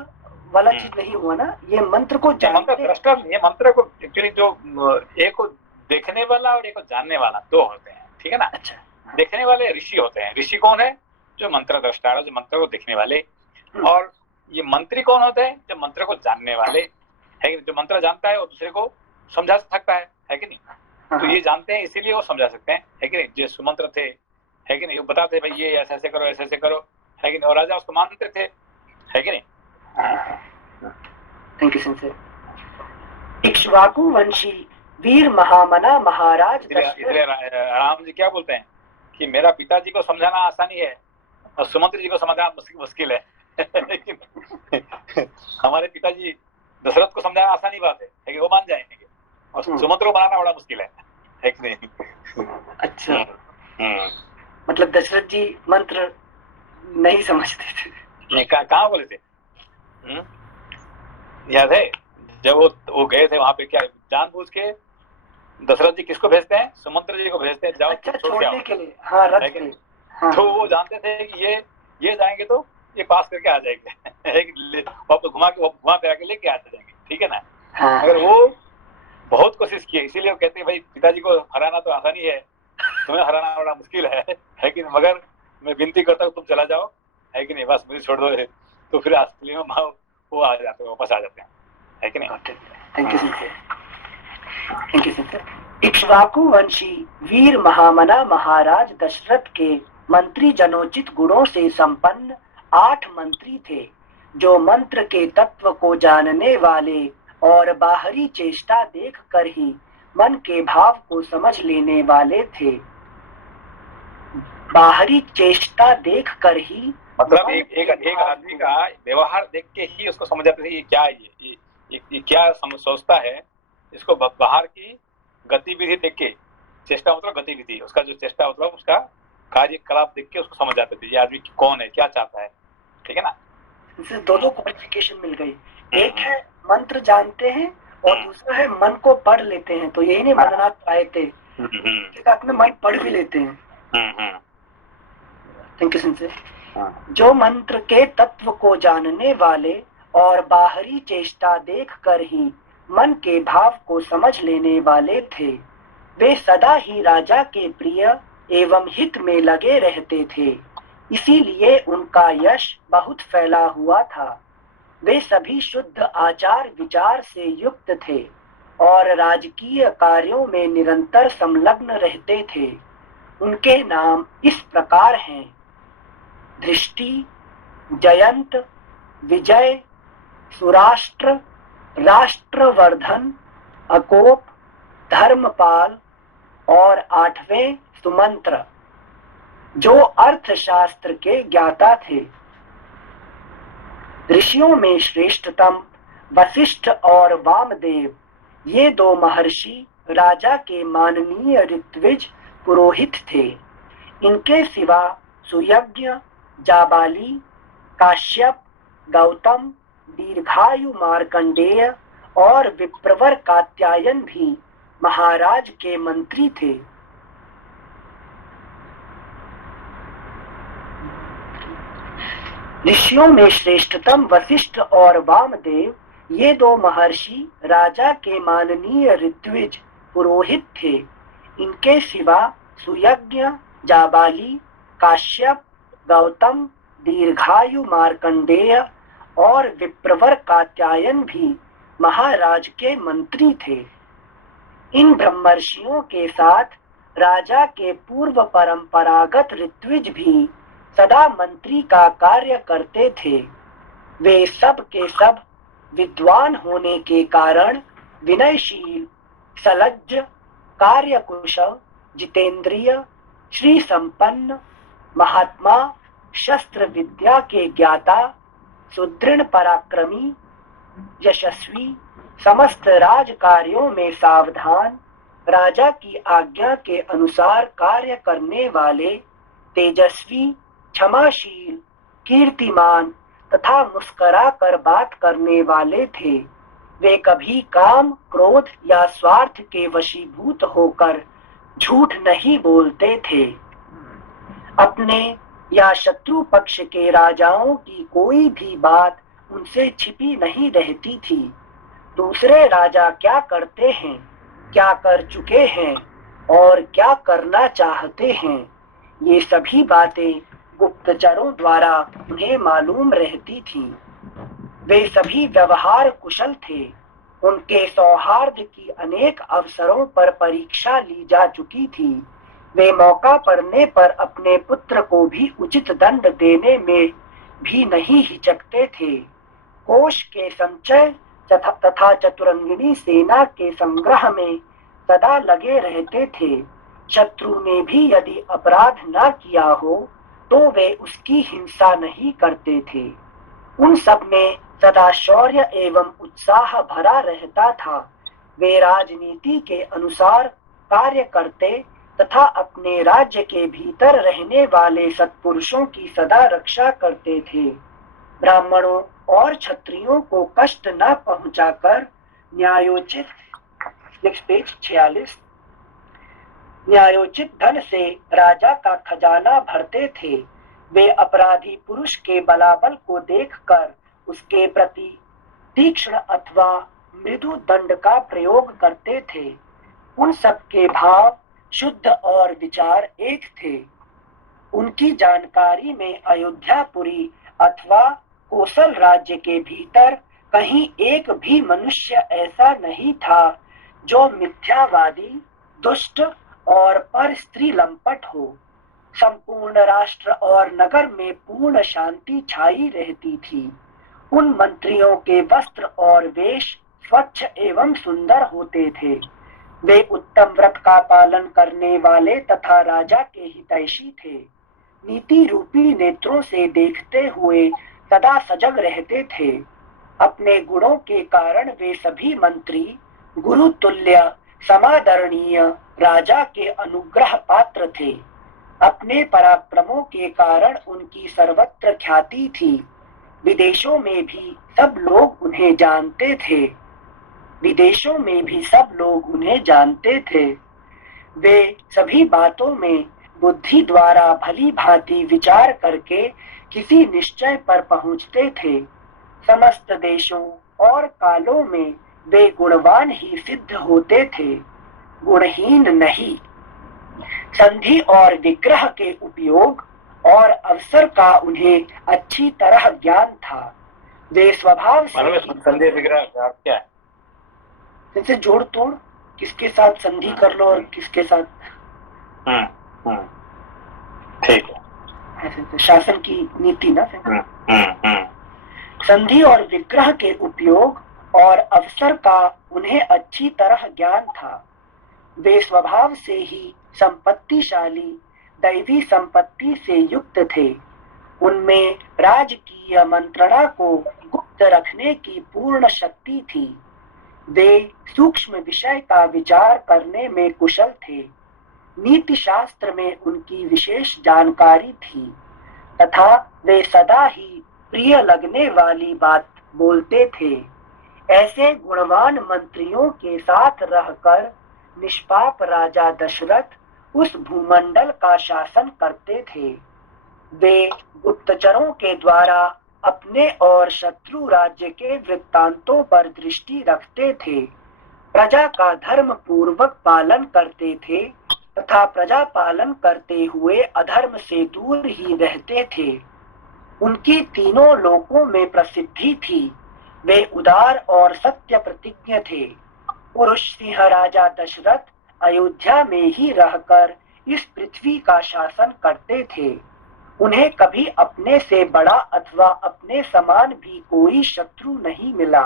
वाला चीज नहीं हुआ ना, ये मंत्र को मंत्र दृष्टा, ये मंत्र को एक्चुअली जो एक को देखने वाला और एक को जानने वाला 2 होते हैं, ठीक है ना? अच्छा, देखने वाले ऋषि होते हैं। ऋषि कौन है? जो मंत्र दृष्टा, जो मंत्र को देखने वाले। और ये मंत्री कौन होते हैं? जो मंत्र को जानने वाले, है कि जो मंत्र जानता है और दूसरे को समझा सकता है कि नहीं? तो ये जानते हैं, इसीलिए वो समझा सकते हैं, है कि नहीं? जो सुमंत्र थे, है कि नहीं, वो बताते भाई ये ऐसे ऐसे करो, ऐसे ऐसे करो, है कि नहीं? और राजा उसको मानते थे, है कि नहीं? Thank you sir. इक्ष्वाकु वंशी वीर महामना महाराज इसलिए राम जी क्या बोलते हैं कि मेरा पिताजी को समझाना आसानी है और सुमंत्र जी को समझाना मुश्किल है। हमारे पिताजी दशरथ को समझाना आसानी बात है कि वो मान जाएंगे, और सुमंत्र को बनाना बड़ा मुश्किल है कि नहीं? अच्छा, मतलब दशरथ जी मंत्र नहीं समझते थे? कहाँ बोले थे? याद है जब वो गए थे वहां पे, क्या जानबूझ के दशरथ जी किसको भेजते हैं? सुमंत्र जी को भेजते हैं, जाओ अच्छा, छोड़ के आओ, के लिए। हाँ, रथ पे। हाँ। तो वो जानते थे कि ये जाएंगे तो ये पास करके आ जाएंगे, वापस घुमा पे आके लेके आ जाएंगे, ठीक है ना? हाँ। मगर वो बहुत कोशिश की, इसीलिए वो कहते हैं भाई पिताजी को हराना तो आसानी है, तुम्हें हराना बड़ा मुश्किल है कि नहीं? मगर मैं विनती करता हूँ तुम चला जाओ, है कि नहीं, बस मुझे छोड़ दो। तो फिर असली में वो आ जाते हैं, वापस आ जाते हैं, है कि नहीं? Thank you sir. Thank you sir. Ikshvaku वंशी वीर महामना महाराज दशरथ के मंत्री जनोचित गुणों से संपन्न 8 मंत्री थे, जो मंत्र के तत्व को जानने वाले और बाहरी चेष्टा देखकर ही मन के भाव को समझ लेने वाले थे। बाहरी चेष्टा देखकर ही, मतलब एक आदमी का व्यवहार देख के ही उसको समझ जाते थे ये क्या है, ये क्या सोचता है, इसको बाहर की गतिविधि देख के, चेष्टा मतलब गतिविधि, उसका जो चेष्टा मतलब उसका कार्यकलाप देख के उसको समझ जाते थे ये आदमी कौन है, क्या चाहता है, ठीक है ना? दो क्वालिफिकेशन मिल गई। एक है मंत्र जानते हैं और दूसरा है मन को पढ़ लेते हैं। तो यही नहीं मननाथ आए थे, अपने मन पढ़ भी लेते हैं। Thank you sir. जो मंत्र के तत्व को जानने वाले और बाहरी चेष्टा देखकर ही मन के भाव को समझ लेने वाले थे, वे सदा ही राजा के प्रिय एवं हित में लगे रहते थे, इसीलिए उनका यश बहुत फैला हुआ था। वे सभी शुद्ध आचार विचार से युक्त थे और राजकीय कार्यों में निरंतर संलग्न रहते थे। उनके नाम इस प्रकार हैं: दृष्टि, जयंत, विजय, सुराष्ट्र, राष्ट्रवर्धन, अकोप, धर्मपाल और 8वें सुमंत्र, जो अर्थशास्त्र के ज्ञाता थे। ऋषियों में श्रेष्ठतम वशिष्ठ और वामदेव, ये 2 महर्षि राजा के माननीय ऋत्विज पुरोहित थे। इनके सिवा सुयज्ञ, जाबाली, काश्यप, गौतम, दीर्घायु मार्कंडेय और विप्रवर कात्यायन भी महाराज के मंत्री थे। ऋषियों में श्रेष्ठतम वशिष्ठ और वामदेव, ये 2 महर्षि राजा के माननीय ऋत्विज पुरोहित थे। इनके सिवा सुयज्ञ, जाबाली, काश्यप, गौतम, दीर्घायु मार्कंडेय और विप्रवर कात्यायन भी महाराज के मंत्री थे। इन ब्रह्मर्षियों के साथ राजा के पूर्व परंपरागत ऋत्विज भी सदा मंत्री का कार्य करते थे। वे सब के सब विद्वान होने के कारण विनयशील, सलज्ज, कार्यकुशल, जितेंद्रिय, श्री संपन्न, महात्मा, शस्त्र विद्या के ज्ञाता, सुदृढ़ पराक्रमी, यशस्वी, समस्त राज कार्यों में सावधान, राजा की आज्ञा के अनुसार कार्य करने वाले, तेजस्वी, क्षमाशील, कीर्तिमान तथा मुस्कुरा कर बात करने वाले थे। वे कभी काम, क्रोध या स्वार्थ के वशीभूत होकर झूठ नहीं बोलते थे। अपने या शत्रु पक्ष के राजाओं की कोई भी बात उनसे छिपी नहीं रहती थी। दूसरे राजा क्या करते हैं, क्या कर चुके हैं और क्या करना चाहते हैं, ये सभी बातें गुप्तचरों द्वारा उन्हें मालूम रहती थीं। वे सभी व्यवहार कुशल थे। उनके सौहार्द की अनेक अवसरों पर परीक्षा ली जा चुकी थी। वे मौका पड़ने पर अपने पुत्र को भी उचित दंड देने में भी नहीं हिचकते थे। कोष के संचय तथा चतुरंगिणी सेना के संग्रह में सदा लगे रहते थे। शत्रु ने भी यदि अपराध न किया हो तो वे उसकी हिंसा नहीं करते थे। उन सब में सदा शौर्य एवं उत्साह भरा रहता था। वे राजनीति के अनुसार कार्य करते तथा अपने राज्य के भीतर रहने वाले सत्पुरुषों की सदा रक्षा करते थे। ब्राह्मणों और क्षत्रियों को कष्ट न पहुंचाकर न्यायोचित, नेक्स्ट पेज 46, न्यायोचित धन से राजा का खजाना भरते थे। वे अपराधी पुरुष के बलाबल को देखकर उसके प्रति तीक्ष्ण अथवा मृदु दंड का प्रयोग करते थे। उन सब के भाव शुद्ध और विचार एक थे। उनकी जानकारी में अयोध्यापुरी अथवा कोसल राज्य के भीतर कहीं एक भी मनुष्य ऐसा नहीं था जो मिथ्यावादी, दुष्ट और पर स्त्री लंपट हो। संपूर्ण राष्ट्र और नगर में पूर्ण शांति छाई रहती थी। उन मंत्रियों के वस्त्र और वेश स्वच्छ एवं सुंदर होते थे। वे उत्तम व्रत का पालन करने वाले तथा राजा के हितैषी थे। नीति रूपी नेत्रों से देखते हुए सदा सजग रहते थे। अपने गुणों के कारण वे सभी मंत्री गुरु तुल्य समादरणीय राजा के अनुग्रह पात्र थे। अपने पराक्रमों के कारण उनकी सर्वत्र ख्याति थी। विदेशों में भी सब लोग उन्हें जानते थे। विदेशों में भी सब लोग उन्हें जानते थे। वे सभी बातों में बुद्धि द्वारा भली भांति विचार करके किसी निश्चय पर पहुंचते थे। समस्त देशों और कालों में वे गुणवान ही सिद्ध होते थे, गुणहीन नहीं। संधि और विग्रह के उपयोग और अवसर का उन्हें अच्छी तरह ज्ञान था। वे स्वभाव से संधि विग्रह का अर्थ क्या है? जैसे जोड़ तोड़, किसके साथ संधि कर लो और किसके साथ, ठीक है, शासन की नीति ना। संधि और विग्रह के उपयोग और अवसर का उन्हें अच्छी तरह ज्ञान था। वे स्वभाव से ही संपत्तिशाली, दैवी संपत्ति से युक्त थे। उनमें राजकीय मंत्रणा को गुप्त रखने की पूर्ण शक्ति थी। वे सूक्ष्म विषय का विचार करने में कुशल थे। नीति शास्त्र में उनकी विशेष जानकारी थी तथा वे सदा ही प्रिय लगने वाली बात बोलते थे। ऐसे गुणवान मंत्रियों के साथ रहकर निष्पाप राजा दशरथ उस भूमंडल का शासन करते थे। वे गुप्तचरों के द्वारा अपने और शत्रु राज्य के वृत्तांतों पर दृष्टि रखते थे। प्रजा का धर्म पूर्वक पालन करते थे तथा प्रजा पालन करते हुए अधर्म से दूर ही रहते थे। उनकी तीनों लोकों में प्रसिद्धि थी। वे उदार और सत्य प्रतिज्ञ थे। पुरुष सिंह राजा दशरथ अयोध्या में ही रहकर इस पृथ्वी का शासन करते थे। उन्हें कभी अपने से बड़ा अथवा अपने समान भी कोई शत्रु नहीं मिला।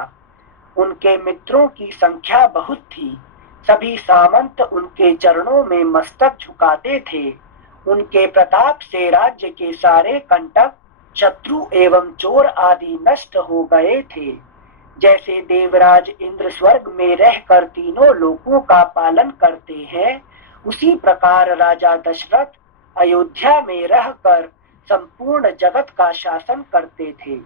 उनके मित्रों की संख्या बहुत थी। सभी सामंत उनके चरणों में मस्तक झुकाते थे। उनके प्रताप से राज्य के सारे कंटक, शत्रु एवं चोर आदि नष्ट हो गए थे। जैसे देवराज इंद्र स्वर्ग में रहकर तीनों लोकों का पालन करते हैं, उसी प्रकार राजा दशरथ अयोध्या में रहकर संपूर्ण जगत का शासन करते थे।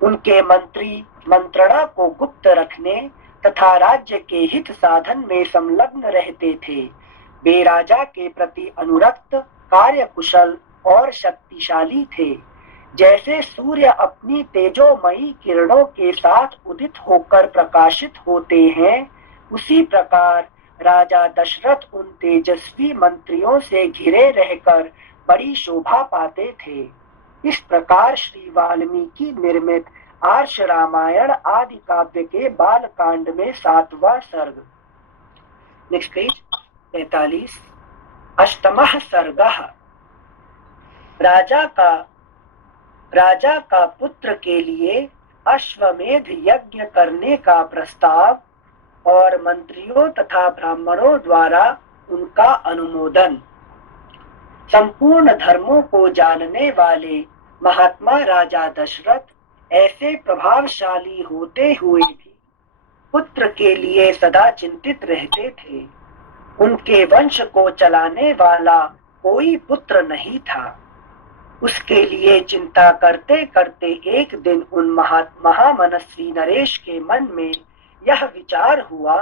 उनके मंत्री मंत्रणा को गुप्त रखने तथा राज्य के हित साधन में संलग्न रहते थे। वे राजा के प्रति अनुरक्त, कार्यकुशल और शक्तिशाली थे। जैसे सूर्य अपनी तेजोमयी किरणों के साथ उदित होकर प्रकाशित होते हैं, उसी प्रकार राजा दशरथ उन तेजस्वी मंत्रियों से घिरे रहकर बड़ी शोभा पाते थे। इस प्रकार श्री वाल्मीकि निर्मित आर्ष रामायण आदि काव्य के बाल कांड में 7वां सर्ग। Next page 43। अष्टमः सर्गः। राजा का पुत्र के लिए अश्वमेध यज्ञ करने का प्रस्ताव और मंत्रियों तथा ब्राह्मणों द्वारा उनका अनुमोदन। संपूर्ण धर्मों को जानने वाले महात्मा राजा दशरथ ऐसे प्रभावशाली होते हुए भी पुत्र के लिए सदा चिंतित रहते थे। उनके वंश को चलाने वाला कोई पुत्र नहीं था। उसके लिए चिंता करते करते एक दिन उन महामनस्वी नरेश के मन में यह विचार हुआ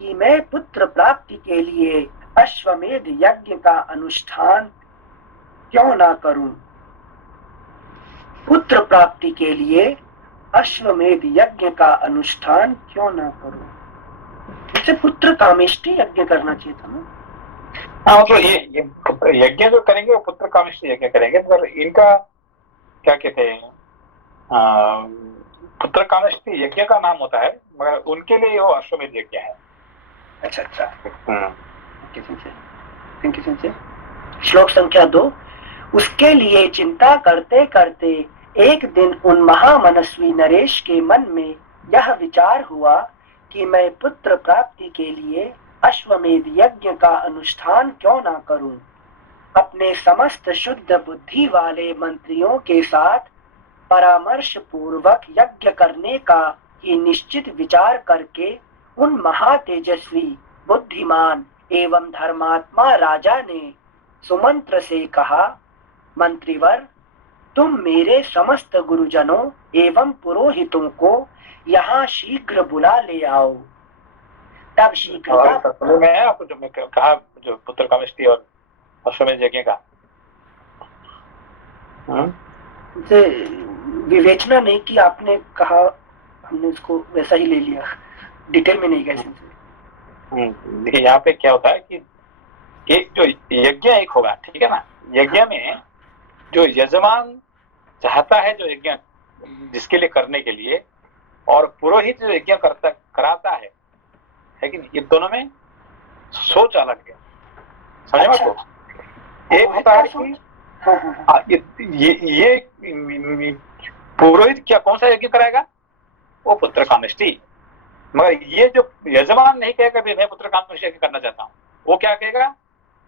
कि मैं पुत्र प्राप्ति के लिए अश्वमेध यज्ञ का अनुष्ठान क्यों ना करूं। पुत्र प्राप्ति के लिए अश्वमेध यज्ञ का अनुष्ठान क्यों ना करूं। इसे पुत्र कामेष्टि यज्ञ करना चाहिए था ना। हाँ, मतलब ये यज्ञ जो करेंगे वो पुत्र कामेष्टि यज्ञ करेंगे, तो इनका क्या कहते हैं, पुत्र कामेष्टि यज्ञ का नाम होता है, मगर उनके लिए वो अश्वमेध यज्ञ है। अच्छा अच्छा, थैंक यू संजय। श्लोक संख्या 2। उसके लिए चिंता करते करते एक दिन उन महामनस्वी नरेश के मन में यह विचार हुआ कि मैं पुत्र प्राप्ति के लिए अश्वमेध यज्ञ का अनुष्ठान क्यों ना करूं। अपने समस्त शुद्ध बुद्धि वाले मंत्रियों के साथ परामर्श पूर्वक यज्ञ करने का ही निश्चित विचार करके उन महातेजस्वी बुद्धिमान एवं धर्मात्मा राजा ने सुमंत्र से कहा, मंत्रीवर, तुम मेरे समस्त गुरुजनों एवं पुरोहितों को यहाँ शीघ्र बुला ले आओ। तब शीघ्र मैं आपको जो मैं कहा, जो पुत्र कामेष्टि और अश्वमेध यज्ञ का विवेचना नहीं की, आपने कहा, हमने उसको वैसा ही ले लिया, डिटेल में नहीं गए। देखिए यहाँ पे क्या होता है कि एक जो यज्ञ एक होगा, ठीक है ना, यज्ञ में जो यजमान चाहता है जो यज्ञ जिसके लिए करने के लिए, और पुरोहित जो यज्ञ कराता है कि नहीं, ये दोनों में सोच अलग है। समझ में आपको? एक होता है कि ये पुरोहित क्या कौन सा यज्ञ कराएगा, वो पुत्र कामेष्टि। मगर ये जो यजमान नहीं कहेगा मैं पुत्र कामेष्टि यज्ञ करना चाहता हूँ, वो क्या कहेगा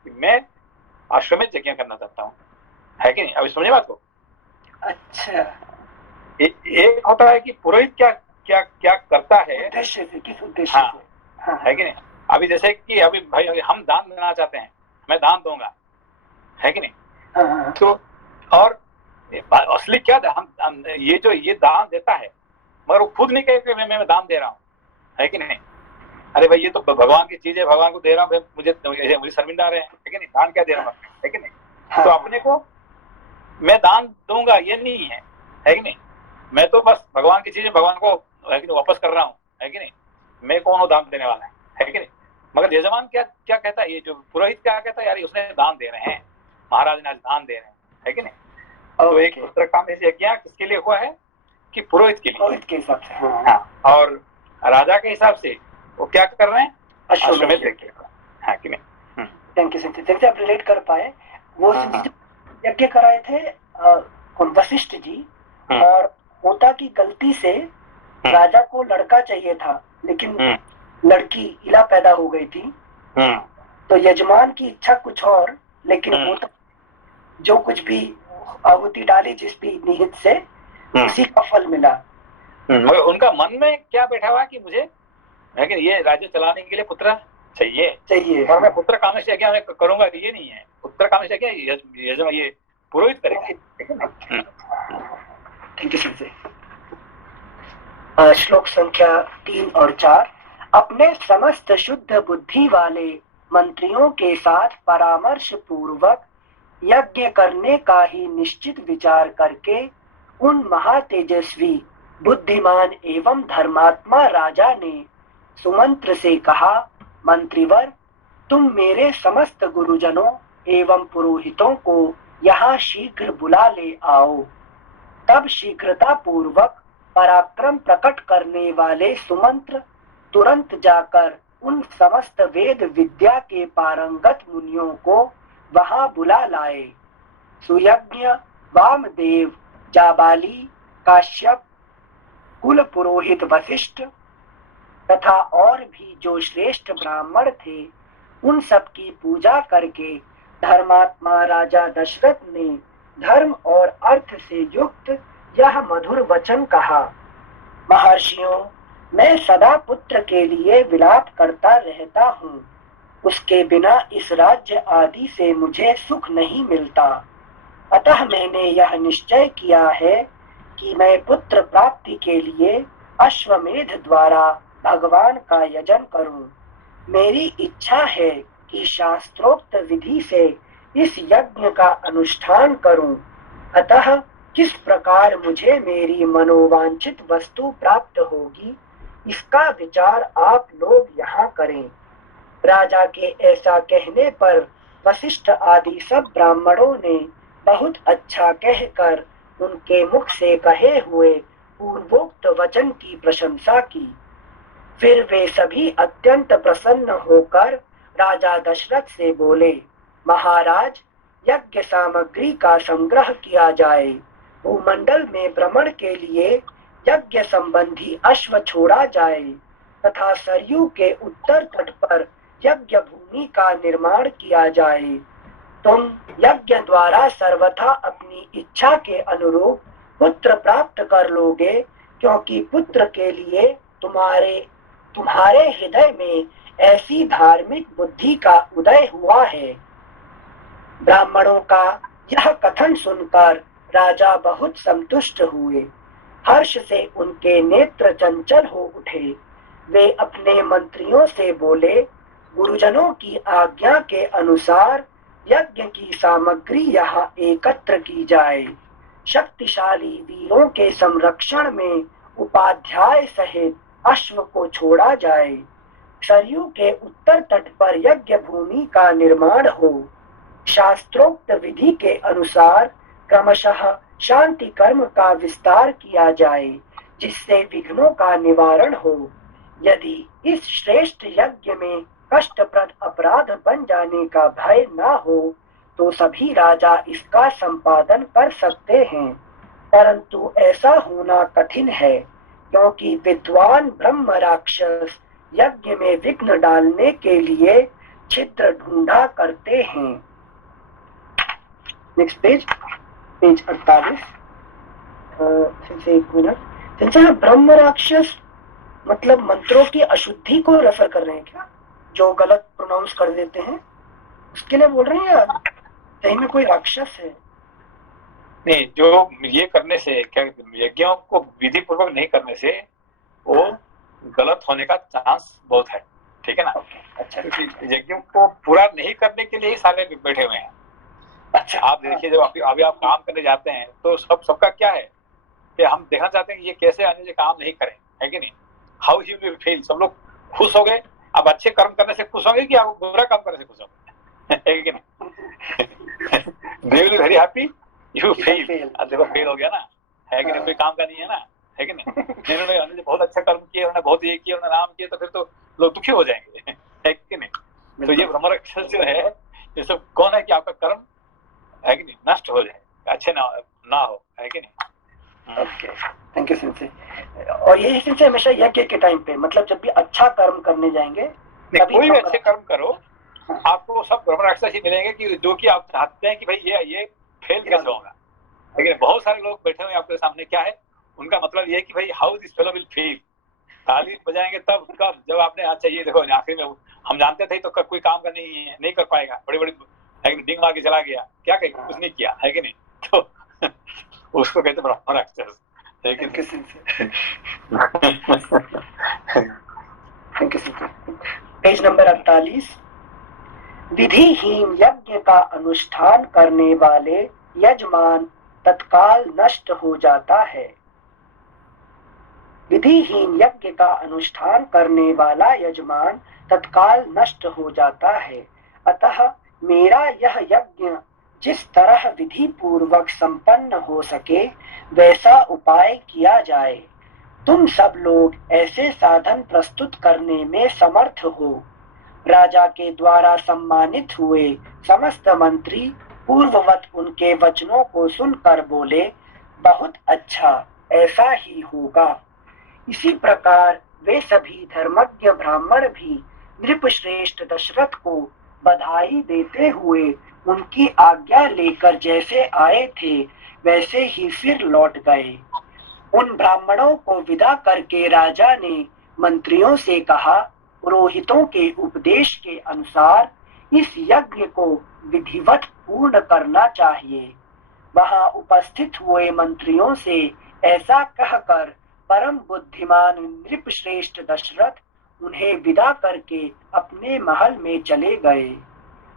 कि मैं अश्वमेध यज्ञ करना चाहता हूँ, है कि नहीं। अभी समझे बात को? अच्छा, एक होता है कि पुरोहित क्या क्या क्या करता है, उद्देश्य से, किस उद्देश्य से, है कि नहीं। अभी जैसे कि अभी भाई हम दान देना चाहते हैं, मैं दान दूंगा, है कि नहीं। तो और असली क्या हम ये दान देता है, मगर वो खुद नहीं कहे मैं दान दे रहा हूँ, है कि नहीं। अरे भाई ये तो भगवान की चीज है, भगवान को दे रहा हूँ, मुझे शर्मिंदा रहे हैं, है कि नहीं। दान क्या दे रहा हूँ, है कि नहीं। तो अपने को मैं दान दूंगा ये नहीं है कि नहीं। मैं तो बस भगवान की चीजें भगवान को, है कि नहीं, वापस कर रहा हूँ, है कि नहीं। मैं कौन हूँ दान देने वाला, है कि नहीं। मगर यजमान क्या क्या कहता है, ये जो पुरोहित क्या कहता है, यार उसने दान दे रहे हैं, महाराज ने आज दान दे रहे हैं, है कि नहीं। तो एक पुत्र कामेष्टि यज्ञ किसके लिए हुआ है कि पुरोहित के लिए, पुरोहित के हिसाब से। हाँ, और राजा के हिसाब से वो क्या कर रहे हैं, अश्वमेध यज्ञ, है कि नहीं। थैंक यू संजय, आप रिलेट कर पाए। वो यज्ञ कराए थे वशिष्ठ जी, और होता की गलती से राजा को लड़का चाहिए था, लेकिन लड़की इला पैदा हो गई थी। तो यजमान की इच्छा कुछ और, लेकिन होता जो कुछ भी आहुति डाली जिस भी निहित से, उसी का फल मिला। मगर उनका मन में क्या बैठा हुआ कि मुझे, लेकिन ये राज्य चलाने के लिए पुत्र चाहिए, और मैं पुत्र कामेष्टि यज्ञ में करूंगा, ये नहीं है। पुत्र कामेष्टि यज्ञ ये पुरोहित करेंगे। ठीक है संजय। श्लोक संख्या 3 और 4। अपने समस्त शुद्ध बुद्धि वाले मंत्रियों के साथ परामर्श पूर्वक यज्ञ करने का ही निश्चित विचार करके उन महातेजस्वी बुद्धिमान एवं धर्मात्मा राजा ने सुमंत्र से कहा, मंत्रीवर, तुम मेरे समस्त गुरुजनों एवं पुरोहितों को यहाँ शीघ्र बुला ले आओ। तब शीघ्रता पूर्वक पराक्रम प्रकट करने वाले सुमंत्र तुरंत जाकर उन समस्त वेद विद्या के पारंगत मुनियों को वहां बुला लाए। सुयज्ञ, वामदेव, जाबाली, काश्यप, कुल पुरोहित वशिष्ठ तथा और भी जो श्रेष्ठ ब्राह्मण थे, उन सब की पूजा करके धर्मात्मा राजा दशरथ ने धर्म और अर्थ से युक्त यह मधुर वचन कहा। महर्षियों, मैं सदा पुत्र के लिए विलाप करता रहता हूँ। उसके बिना इस राज्य आदि से मुझे सुख नहीं मिलता। अतः मैंने यह निश्चय किया है कि मैं पुत्र प्राप्ति के लिए अश्वमेध द्वारा भगवान का यजन करूं। मेरी इच्छा है कि शास्त्रोक्त विधि से इस यज्ञ का अनुष्ठान करूं। अतः किस प्रकार मुझे मेरी मनोवांछित वस्तु प्राप्त होगी, इसका विचार आप लोग यहाँ करें। राजा के ऐसा कहने पर वशिष्ठ आदि सब ब्राह्मणों ने बहुत अच्छा कहकर उनके मुख से कहे हुए पूर्वोक्त वचन की प्रशंसा की। फिर वे सभी अत्यंत प्रसन्न होकर राजा दशरथ से बोले, महाराज, यज्ञ सामग्री का संग्रह किया जाए। भूमंडल में भ्रमण के लिए यज्ञ संबंधी अश्व छोड़ा जाए तथा सरयू के उत्तर तट पर यज्ञ भूमि का निर्माण किया जाए। तुम यज्ञ द्वारा सर्वथा अपनी इच्छा के अनुरूप पुत्र प्राप्त कर लोगे, क्योंकि पुत्र के लिए तुम्हारे हृदय में ऐसी धार्मिक बुद्धि का उदय हुआ है। ब्राह्मणों का यह कथन सुनकर राजा बहुत संतुष्ट हुए। हर्ष से उनके नेत्र चंचल हो उठे। वे अपने मंत्रियों से बोले, गुरुजनों की आज्ञा के अनुसार यज्ञ की सामग्री यहाँ एकत्र की जाए। शक्तिशाली वीरों के संरक्षण में उपाध्याय सहित अश्व को छोड़ा जाए। सरयू के उत्तर तट पर यज्ञ भूमि का निर्माण हो। शास्त्रोक्त विधि के अनुसार क्रमशः शांति कर्म का विस्तार किया जाए, जिससे विघ्नों का निवारण हो। यदि इस श्रेष्ठ यज्ञ में कष्टप्रद अपराध बन जाने का भय न हो तो सभी राजा इसका संपादन कर सकते हैं, परंतु ऐसा होना कठिन है, क्योंकि विद्वान ब्रह्म राक्षस यज्ञ में विघ्न डालने के लिए छिद्र ढूंढा करते हैं। Next page 48। एक मिनट, ब्रह्म राक्षस मतलब मंत्रों की अशुद्धि को रेफर कर रहे हैं क्या? जो गलत प्रोनाउंस कर देते हैं उसके लिए बोल रहे हैं या सही में कोई राक्षस है? नहीं, जो ये करने से क्या, यज्ञों को विधि पूर्वक नहीं करने से वो गलत होने का चांस बहुत है, ठीक है ना? अच्छा, यज्ञों को पूरा नहीं करने के लिए ही सारे बैठे हुए हैं। अच्छा, आप देखिए, जब अभी आप काम करने जाते हैं तो सबका क्या है कि हम देखना चाहते हैं कि ये कैसे अन्य काम नहीं करें, है कि नहीं? How he will feel. सब लोग खुश हो गए। अब अच्छे कर्म करने से खुश होंगे कि आप बुरा काम करने से खुश होंगे, है कि नहीं? They will be very happy you fail. देखो फेल हो गया ना, है कि नहीं? कोई काम का नहीं है ना, है कि नहीं? उन्होंने बहुत अच्छा कर्म किया, उन्होंने बहुत ये किया, उन्होंने नाम किया, तो फिर तो लोग दुखी हो जाएंगे, है कि नहीं? तो ये ब्रह्म राक्षस जो है, ये सब कौन है कि आपका कर्म, है कि नहीं, नष्ट हो जाए, अच्छे ना हो, है कि नहीं? ओके, थैंक यू सिंसे। और यही सिंसे हमेशा यज्ञ के टाइम पे, मतलब जब भी अच्छा कर्म करने जाएंगे, कोई भी अच्छे कर्म करो, आपको सब ब्रह्म राक्षस ही मिलेंगे कि जो कि आप चाहते हैं कि भाई ये फेल कैसे होगा। लेकिन बहुत सारे लोग बैठे हुए आपके सामने, क्या है उनका मतलब ये है कि भाई how this fellow will feel. ताली बजाएंगे तब कब, जब आपने अच्छा ये देखो आखिर में हम जानते थे तो कोई काम का नहीं कर पाएगा, बड़ी बड़ी डिंग मार के चला गया, क्या कहीं कुछ नहीं किया, है कि नहीं? तो उसको कहते ब्रह्म राक्षस, है कि पेज नंबर 48। विधिहीन यज्ञ का अनुष्ठान करने वाले यजमान तत्काल नष्ट हो जाता है। विधिहीन यज्ञ का अनुष्ठान करने वाला यजमान तत्काल नष्ट हो जाता है। अतः मेरा यह यज्ञ जिस तरह विधि पूर्वक संपन्न हो सके वैसा उपाय किया जाए। तुम सब लोग ऐसे साधन प्रस्तुत करने में समर्थ हो। राजा के द्वारा सम्मानित हुए समस्त मंत्री पूर्ववत उनके वचनों को सुनकर बोले, बहुत अच्छा, ऐसा ही होगा। इसी प्रकार वे सभी धर्मज्ञ ब्राह्मण भी नृपश्रेष्ठ दशरथ को बधाई देते हुए उनकी आज्ञा लेकर जैसे आए थे वैसे ही फिर लौट गए। उन ब्राह्मणों को विदा करके राजा ने मंत्रियों से कहा, पुरोहितों के उपदेश के अनुसार इस यज्ञ को विधिवत पूर्ण करना चाहिए। वहां उपस्थित हुए मंत्रियों से ऐसा कहकर परम बुद्धिमान नृपश्रेष्ठ दशरथ उन्हें विदा करके अपने महल में चले गए।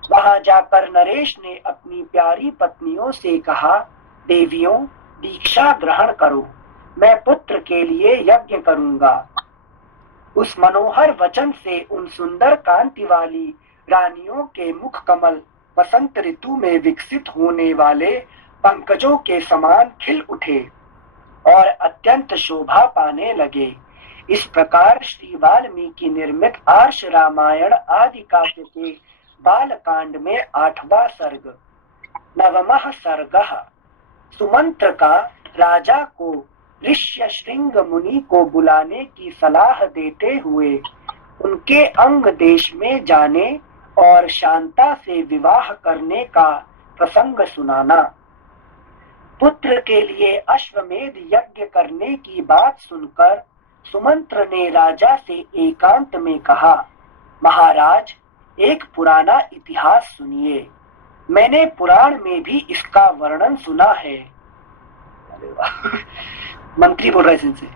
वहां जाकर नरेश ने अपनी प्यारी पत्नियों से कहा, देवियों दीक्षा ग्रहण करो, मैं पुत्र के लिए यज्ञ करूंगा। उस मनोहर वचन से उन सुंदर कांति वाली रानियों के मुख कमल वसंत ऋतु में विकसित होने वाले पंकजों के समान खिल उठे और अत्यंत शोभा पाने लगे। इस प्रकार श्री वाल्मीकि निर्मित आर्ष रामायण आदि काव्य के बालकांड में 8वां सर्ग। नवमः सर्गः। सुमंत्र का राजा को ऋष्यशृंग मुनि को बुलाने की सलाह देते हुए उनके अंग देश में जाने और शांता से विवाह करने का प्रसंग सुनाना। पुत्र के लिए अश्वमेध यज्ञ करने की बात सुनकर सुमंत्र ने राजा से एकांत में कहा, महाराज एक पुराना इतिहास सुनिए, मैंने पुराण में भी इसका वर्णन सुना है। मंत्री बोल रहे हैं से,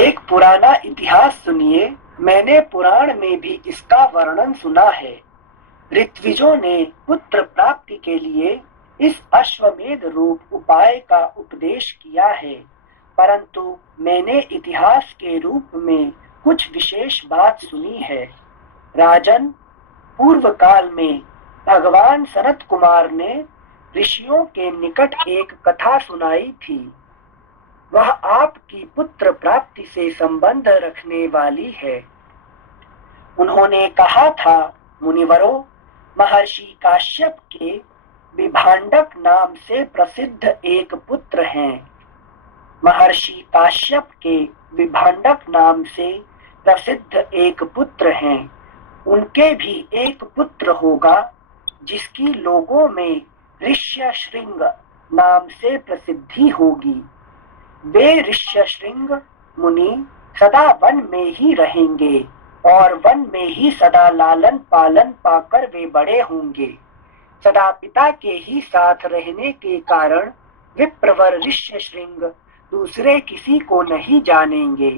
एक पुराना इतिहास सुनिए, मैंने पुराण में भी इसका वर्णन सुना है। ऋत्विजों ने पुत्र प्राप्ति के लिए इस अश्वमेध रूप उपाय का उपदेश किया है, परंतु मैंने इतिहास के रूप में कुछ विशेष बात सुनी है। राजन, पूर्व काल में भगवान सनत कुमार ने ऋषियों के निकट एक कथा सुनाई थी। वह आपकी पुत्र प्राप्ति से संबंध रखने वाली है। उन्होंने कहा था, मुनिवरों, महर्षि काश्यप के विभांडक नाम से प्रसिद्ध एक पुत्र हैं। महर्षि काश्यप के विभांडक नाम से प्रसिद्ध एक पुत्र हैं। उनके भी एक पुत्र होगा जिसकी लोगों में ऋष्यशृंग नाम से प्रसिद्धि होगी। वे ऋष्यशृंग मुनि सदा वन में ही रहेंगे और वन में ही सदा लालन पालन पाकर वे बड़े होंगे। सदा पिता के ही साथ रहने के कारण विप्रवर ऋष्यशृंग दूसरे किसी को नहीं जानेंगे।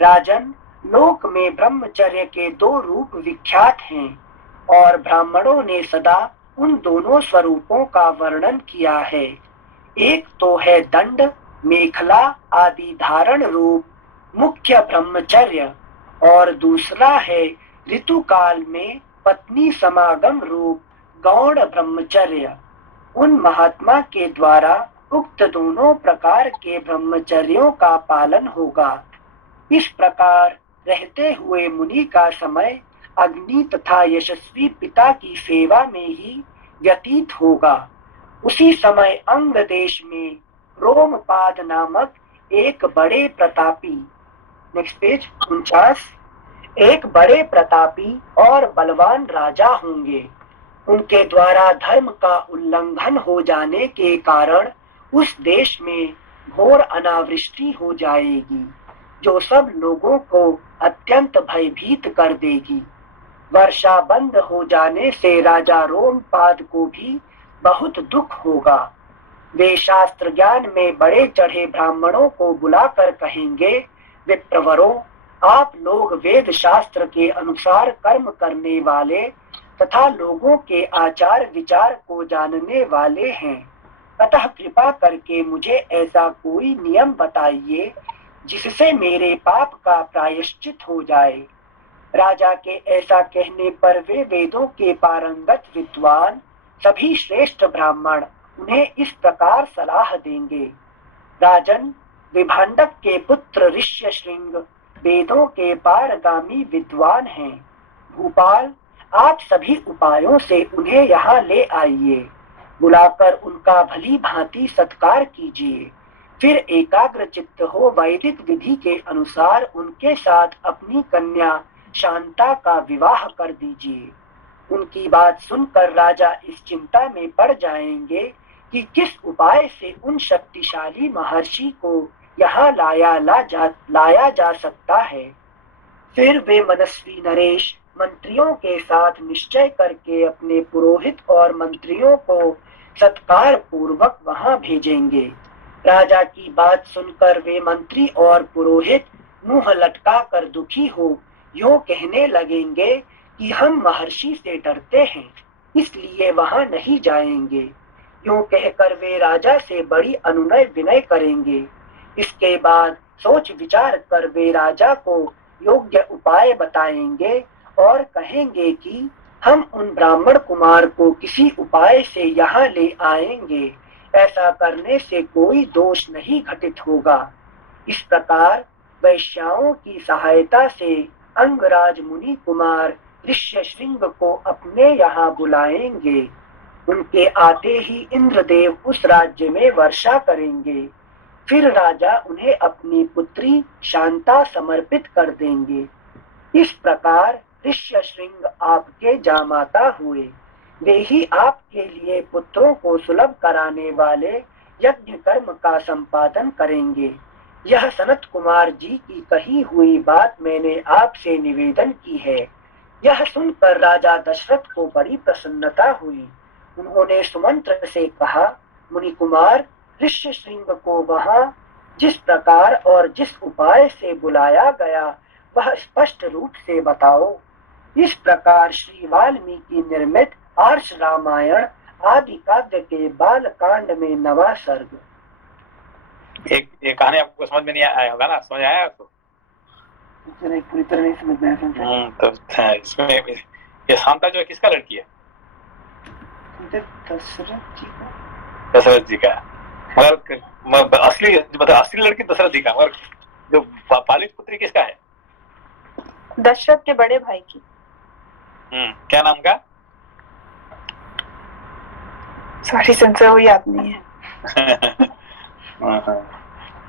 राजन, लोक में ब्रह्मचर्य के 2 रूप विख्यात हैं और ब्राह्मणों ने सदा उन दोनों स्वरूपों का वर्णन किया है। एक तो है दंड मेखला आदि धारण रूप मुख्य ब्रह्मचर्य और दूसरा है ऋतु काल में पत्नी समागम रूप गौण ब्रह्मचर्य। उन महात्मा के द्वारा उक्त दोनों प्रकार के ब्रह्मचर्यों का पालन होगा। इस प्रकार रहते हुए मुनि का समय अग्नि तथा यशस्वी पिता की सेवा में ही व्यतीत होगा। उसी समय अंग देश में रोमपाद नामक एक बड़े प्रतापी, नेक्स्ट पेज 49, एक बड़े प्रतापी और बलवान राजा होंगे। उनके द्वारा धर्म का उल्लंघन हो जाने के कारण उस देश में घोर अनावृष्टि हो जाएगी, जो सब लोगों को अत्यंत भयभीत कर देगी। वर्षा बंद हो जाने से राजा रोमपाद को भी बहुत दुख होगा। वे शास्त्र ज्ञान में बड़े चढ़े ब्राह्मणों को बुलाकर कहेंगे, विप्रवरों, आप लोग वेद शास्त्र के अनुसार कर्म करने वाले तथा लोगों के आचार विचार को जानने वाले हैं, अतः कृपा करके मुझे ऐसा कोई नियम बताइए जिससे मेरे पाप का प्रायश्चित हो जाए। राजा के ऐसा कहने पर वे वेदों के पारंगत विद्वान सभी श्रेष्ठ ब्राह्मण उन्हें इस प्रकार सलाह देंगे। राजन, विभांडक के पुत्र ऋष्यशृंग वेदों के पारगामी विद्वान हैं। भूपाल, आप सभी उपायों से उन्हें यहाँ ले आइए। बुलाकर उनका भली भांति सत्कार कीजिए। फिर एकाग्र चित्त हो वैदिक विधि के अनुसार उनके साथ अपनी कन्या शांता का विवाह कर दीजिए। उनकी बात सुनकर राजा इस चिंता में पड़ जाएंगे कि किस उपाय से उन शक्तिशाली महर्षि को यहाँ लाया जा सकता है। फिर वे मनस्वी नरेश मंत्रियों के साथ निश्चय करके अपने पुरोहित और मंत्रियों को सत्कार पूर्वक वहां भेजेंगे। राजा की बात सुनकर वे मंत्री और पुरोहित मुंह लटका कर दुखी हो यूं कहने लगेंगे कि हम महर्षि से डरते हैं, इसलिए वहां नहीं जाएंगे। यूं कहकर वे राजा से बड़ी अनुनय विनय करेंगे। इसके बाद सोच विचार कर वे राजा को योग्य उपाय बताएंगे और कहेंगे कि हम उन ब्राह्मण कुमार को किसी उपाय से यहाँ ले आएंगे, ऐसा करने से कोई दोष नहीं घटित होगा। इस प्रकार वैश्याओं की सहायता से अंगराज मुनि कुमार ऋष्यशृंग को अपने यहाँ बुलाएंगे। उनके आते ही इंद्रदेव उस राज्य में वर्षा करेंगे। फिर राजा उन्हें अपनी पुत्री शांता समर्पित कर देंगे। इस प्रकार ऋष्यशृंग आपके जामाता हुए। वे ही आपके लिए पुत्रों को सुलभ कराने वाले यज्ञ कर्म का संपादन करेंगे। यह सनत कुमार जी की कही हुई बात मैंने आपसे निवेदन की है। यह सुनकर राजा दशरथ को बड़ी प्रसन्नता हुई। उन्होंने सुमंत्र से कहा, मुनि कुमार, ऋष्यशृंग को वहां जिस प्रकार और जिस उपाय से बुलाया गया वह स्पष्ट रूप से बताओ। इस प्रकार श्री वाल्मीकि निर्मित आर्ष रामायण आदि काव्य के बाल कांड में 9वां सर्ग। एक कहानी आपको समझ में नहीं आया होगा ना? समझ आया आपको? पूरी तरह नहीं समझ में आया। तो इसमें ये शांता जो है किसका लड़की है? दशरथ जी का। मगर असली लड़की दशरथ जी का, मगर जो पालित पुत्री किसका है? दशरथ के बड़े भाई की। क्या नाम का? सॉरी सेंसर, वो याद नहीं है।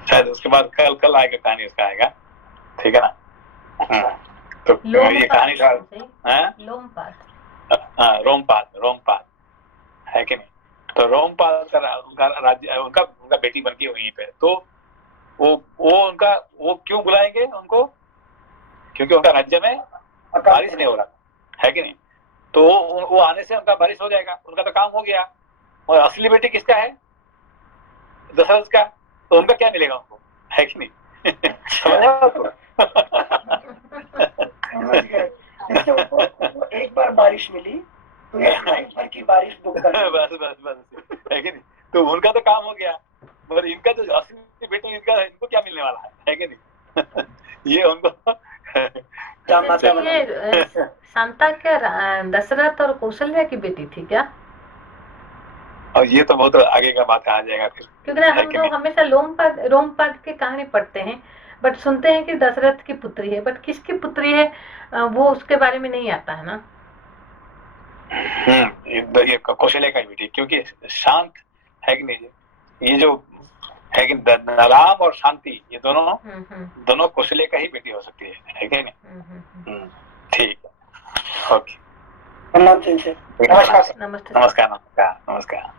शायद उसके बाद कल आएगा कहानी, उसका आएगा, ठीक है ना? तो ये कहानी रोमपाद है कि नहीं? तो रोमपाद का उनका राज्य, उनका बेटी बनती वहीं पे। तो वो क्यों बुलाएंगे उनको? क्योंकि उनका राज्य में बारिश नहीं हो रहा है कि नहीं? तो वो आने से उनका बारिश हो जाएगा, उनका तो काम हो गया। और असली बेटी किसका है? दशरथ का। तो उनका क्या मिलेगा उनको, है कि नहीं? एक बार बारिश मिली तो एक भर की बारिश बुक कर बस है कि नहीं? तो उनका तो काम हो गया, मगर इनका जो असली बेटी इनको क्या मिलने वाला है कि नहीं? ये उनको ये शांता क्या दशरथ और कौशल्या की बेटी थी क्या? और ये तो बहुत आगे का बात आ जाएगा फिर, क्योंकि हम लोग हमेशा रोमपाद की कहानी पढ़ते हैं, बट सुनते हैं कि दशरथ की पुत्री है, बट किसकी पुत्री है वो उसके बारे में नहीं आता है ना। ये कौशल्या का बेटी, क्योंकि शांत है कि नहीं, ये जो है कि राम और शांति, ये दोनों कौशल्या का ही बेटी हो सकती है कि नहीं? ठीक है, ओके। नमस्कार। नमस्कार। नमस्कार।